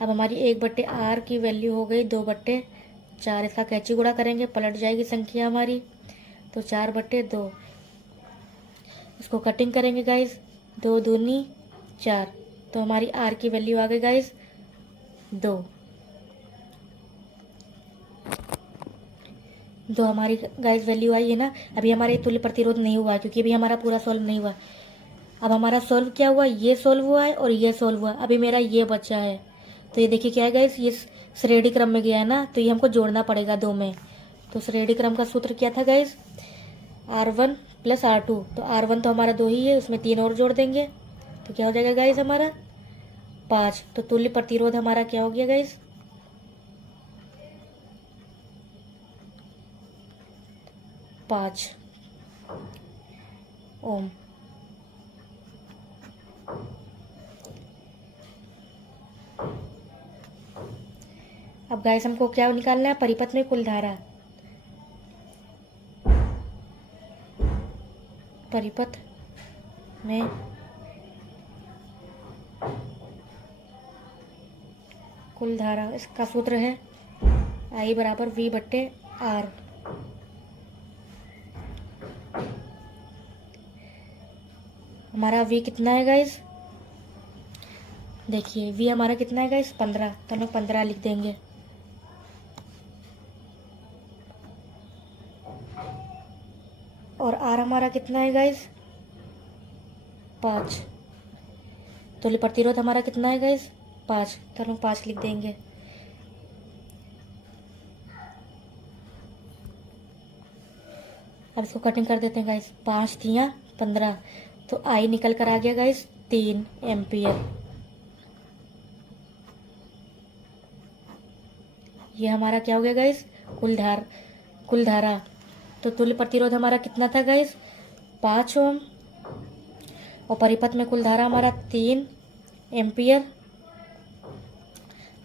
अब हमारी 1/R की वैल्यू हो गई 2/4। इसका कैंची गुणा करेंगे, पलट जाएगी संख्या हमारी, तो 4/2। इसको कटिंग करेंगे गाइस, 2 दूनी 4, तो हमारी R की वैल्यू आ गई गाइस 2। जो हमारी गाइस वैल्यू आई है ना। अभी हमारे तुल्य प्रतिरोध नहीं हुआ है, क्योंकि अभी हमारा पूरा सॉल्व नहीं हुआ। अब हमारा सॉल्व क्या हुआ, ये सॉल्व हुआ है और ये सॉल्व हुआ, अभी मेरा ये बचा है। तो ये देखिए क्या है गाइस, ये श्रेणी क्रम में गया है ना, तो ये हमको जोड़ना पड़ेगा 2 में। तो श्रेणी क्रम का सूत्र क्या था गाइस, R1 प्लस R2। तो R1 तो हमारा 2 ही है, उसमें 3 और जोड़ देंगे, तो क्या हो जाएगा गाइस हमारा 5। तो तुल्य प्रतिरोध हमारा क्या हो गया गाइस, 5 ओम। अब गाइस हमको क्या निकालना है, परिपथ में कुल धारा। परिपथ में कुल धारा, इसका सूत्र है I बराबर V बट्टे R। हमारा V कितना है गाइस, देखिए V हमारा कितना है गाइस 15, तो हम 15 लिख देंगे। और R हमारा कितना है गाइस 5, तो प्रतिरोध हमारा कितना है गाइस 5, तो हम 5 लिख देंगे। अब इसको कटिंग कर देते हैं गाइस, 5 तिया 15, तो I निकल कर आ गया गाइस 3 एम्पियर। ये हमारा क्या हो गया गाइस, कुल धारा। तो तुल्य प्रतिरोध हमारा कितना था गाइस 5 ओम, और परिपथ में कुल धारा हमारा 3 एम्पियर।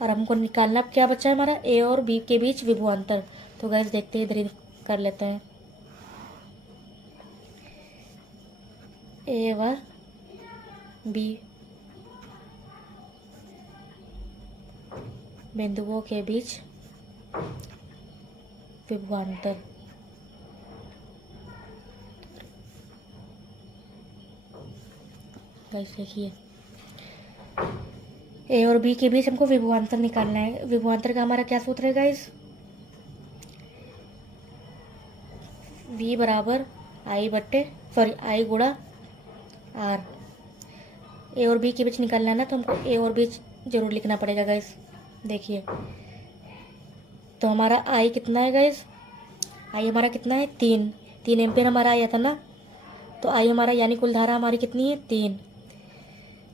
और हमको निकालना क्या बचा है हमारा, ए और बी के बीच विभवांतर। तो गाइस देखते हैं, इधर कर लेते हैं। ए व बी बिंदुओं के बीच विभवांतर। गाइस देखिए, ए और बी के बीच हमको विभवांतर निकालना है। विभवांतर का हमारा क्या सूत्र है गाइस, V बराबर I गुणा R। ए और बी के बीच निकालना है ना, तो हमको ए और बी जरूर लिखना पड़ेगा गाइस। देखिए, तो हमारा I कितना है गाइस, I हमारा कितना है 3 एम्पियर हमारा आया था ना, तो I हमारा यानी कुल धारा हमारी कितनी है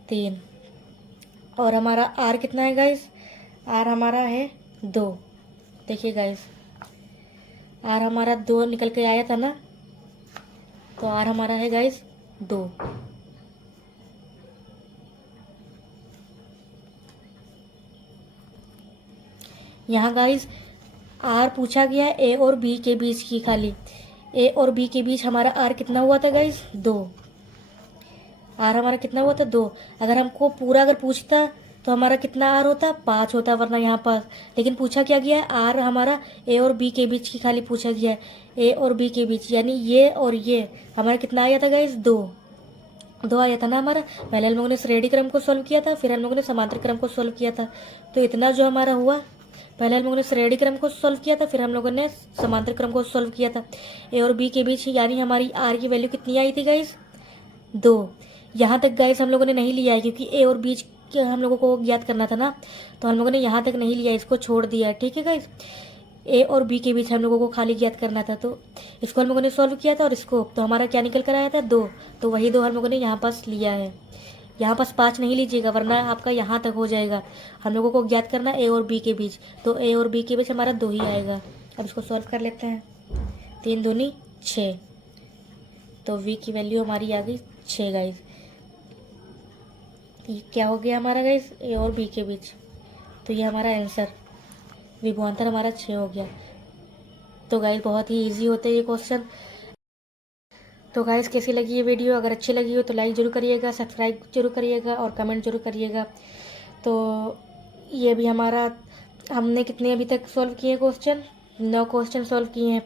3। और हमारा R कितना है गाइस, R हमारा है 2। देखिए गाइस, R हमारा 2 निकल के आया था ना, तो R हमारा है गाइस 2। यहाँ गाइस R पूछा गया है A और B के बीच की, खाली A और B के बीच हमारा R कितना हुआ था गाइस 2। R हमारा कितना हुआ था 2। अगर हमको पूरा अगर पूछता तो हमारा कितना R होता 5 होता, वरना यहाँ पर। लेकिन पूछा क्या गया है, R हमारा A और B के बीच की खाली पूछा गया है, A और B के बीच, यानी ये और ये हमारा कितना आया था गाइस 2 आया था ना हमारा। पहले हम लोगों ने श्रेणी क्रम को सॉल्व किया था, फिर हम लोगों ने समांतर क्रम को सॉल्व किया था। तो इतना जो हमारा हुआ, पहले हम लोगों ने श्रेणी क्रम को सॉल्व किया था, फिर हम लोगों ने समांतर क्रम को सॉल्व किया था। ए और बी के बीच यानी हमारी आर की वैल्यू कितनी आई थी गाइस 2। यहाँ तक गाइस हम लोगों ने नहीं लिया है, क्योंकि ए और बी हम लोगों को ज्ञात करना था ना, तो हम लोगों ने यहाँ तक नहीं लिया, इसको छोड़ दिया। ठीक है गाइस, ए और बी के बीच हम लोगों को खाली ज्ञात करना था, तो इसको हम लोगों ने सॉल्व किया था। और इसको तो हमारा क्या निकल कर आया था 2, तो वही 2 हम लोगों ने यहाँ पास लिया है। यहाँ पास 5 नहीं लीजिएगा, वरना आपका यहाँ तक हो जाएगा। हम लोगों को ज्ञात करना ए और बी के बीच, तो ए और बी के बीच हमारा 2 ही आएगा। अब इसको सॉल्व कर लेते हैं, 3 दूनी 6, तो वी की वैल्यू हमारी आ गई 6 गाइस। ये क्या हो गया हमारा गाइस, ए और बी के बीच, तो ये हमारा आंसर विभवांतर हमारा 6 हो गया। तो गाइस बहुत ही इजी होते हैं ये क्वेश्चन। तो गाइस कैसी लगी ये वीडियो, अगर अच्छी लगी हो तो लाइक जरूर करिएगा, सब्सक्राइब जरूर करिएगा और कमेंट जरूर करिएगा। तो ये भी हमारा, हमने कितने अभी तक सॉल्व किए क्वेश्चन, 9 क्वेश्चन सॉल्व किए हैं।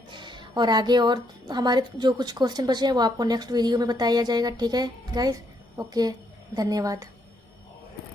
और आगे और हमारे जो कुछ क्वेश्चन बचे हैं वो आपको नेक्स्ट वीडियो में बताया जाएगा। ठीक है गाइस, ओके, धन्यवाद।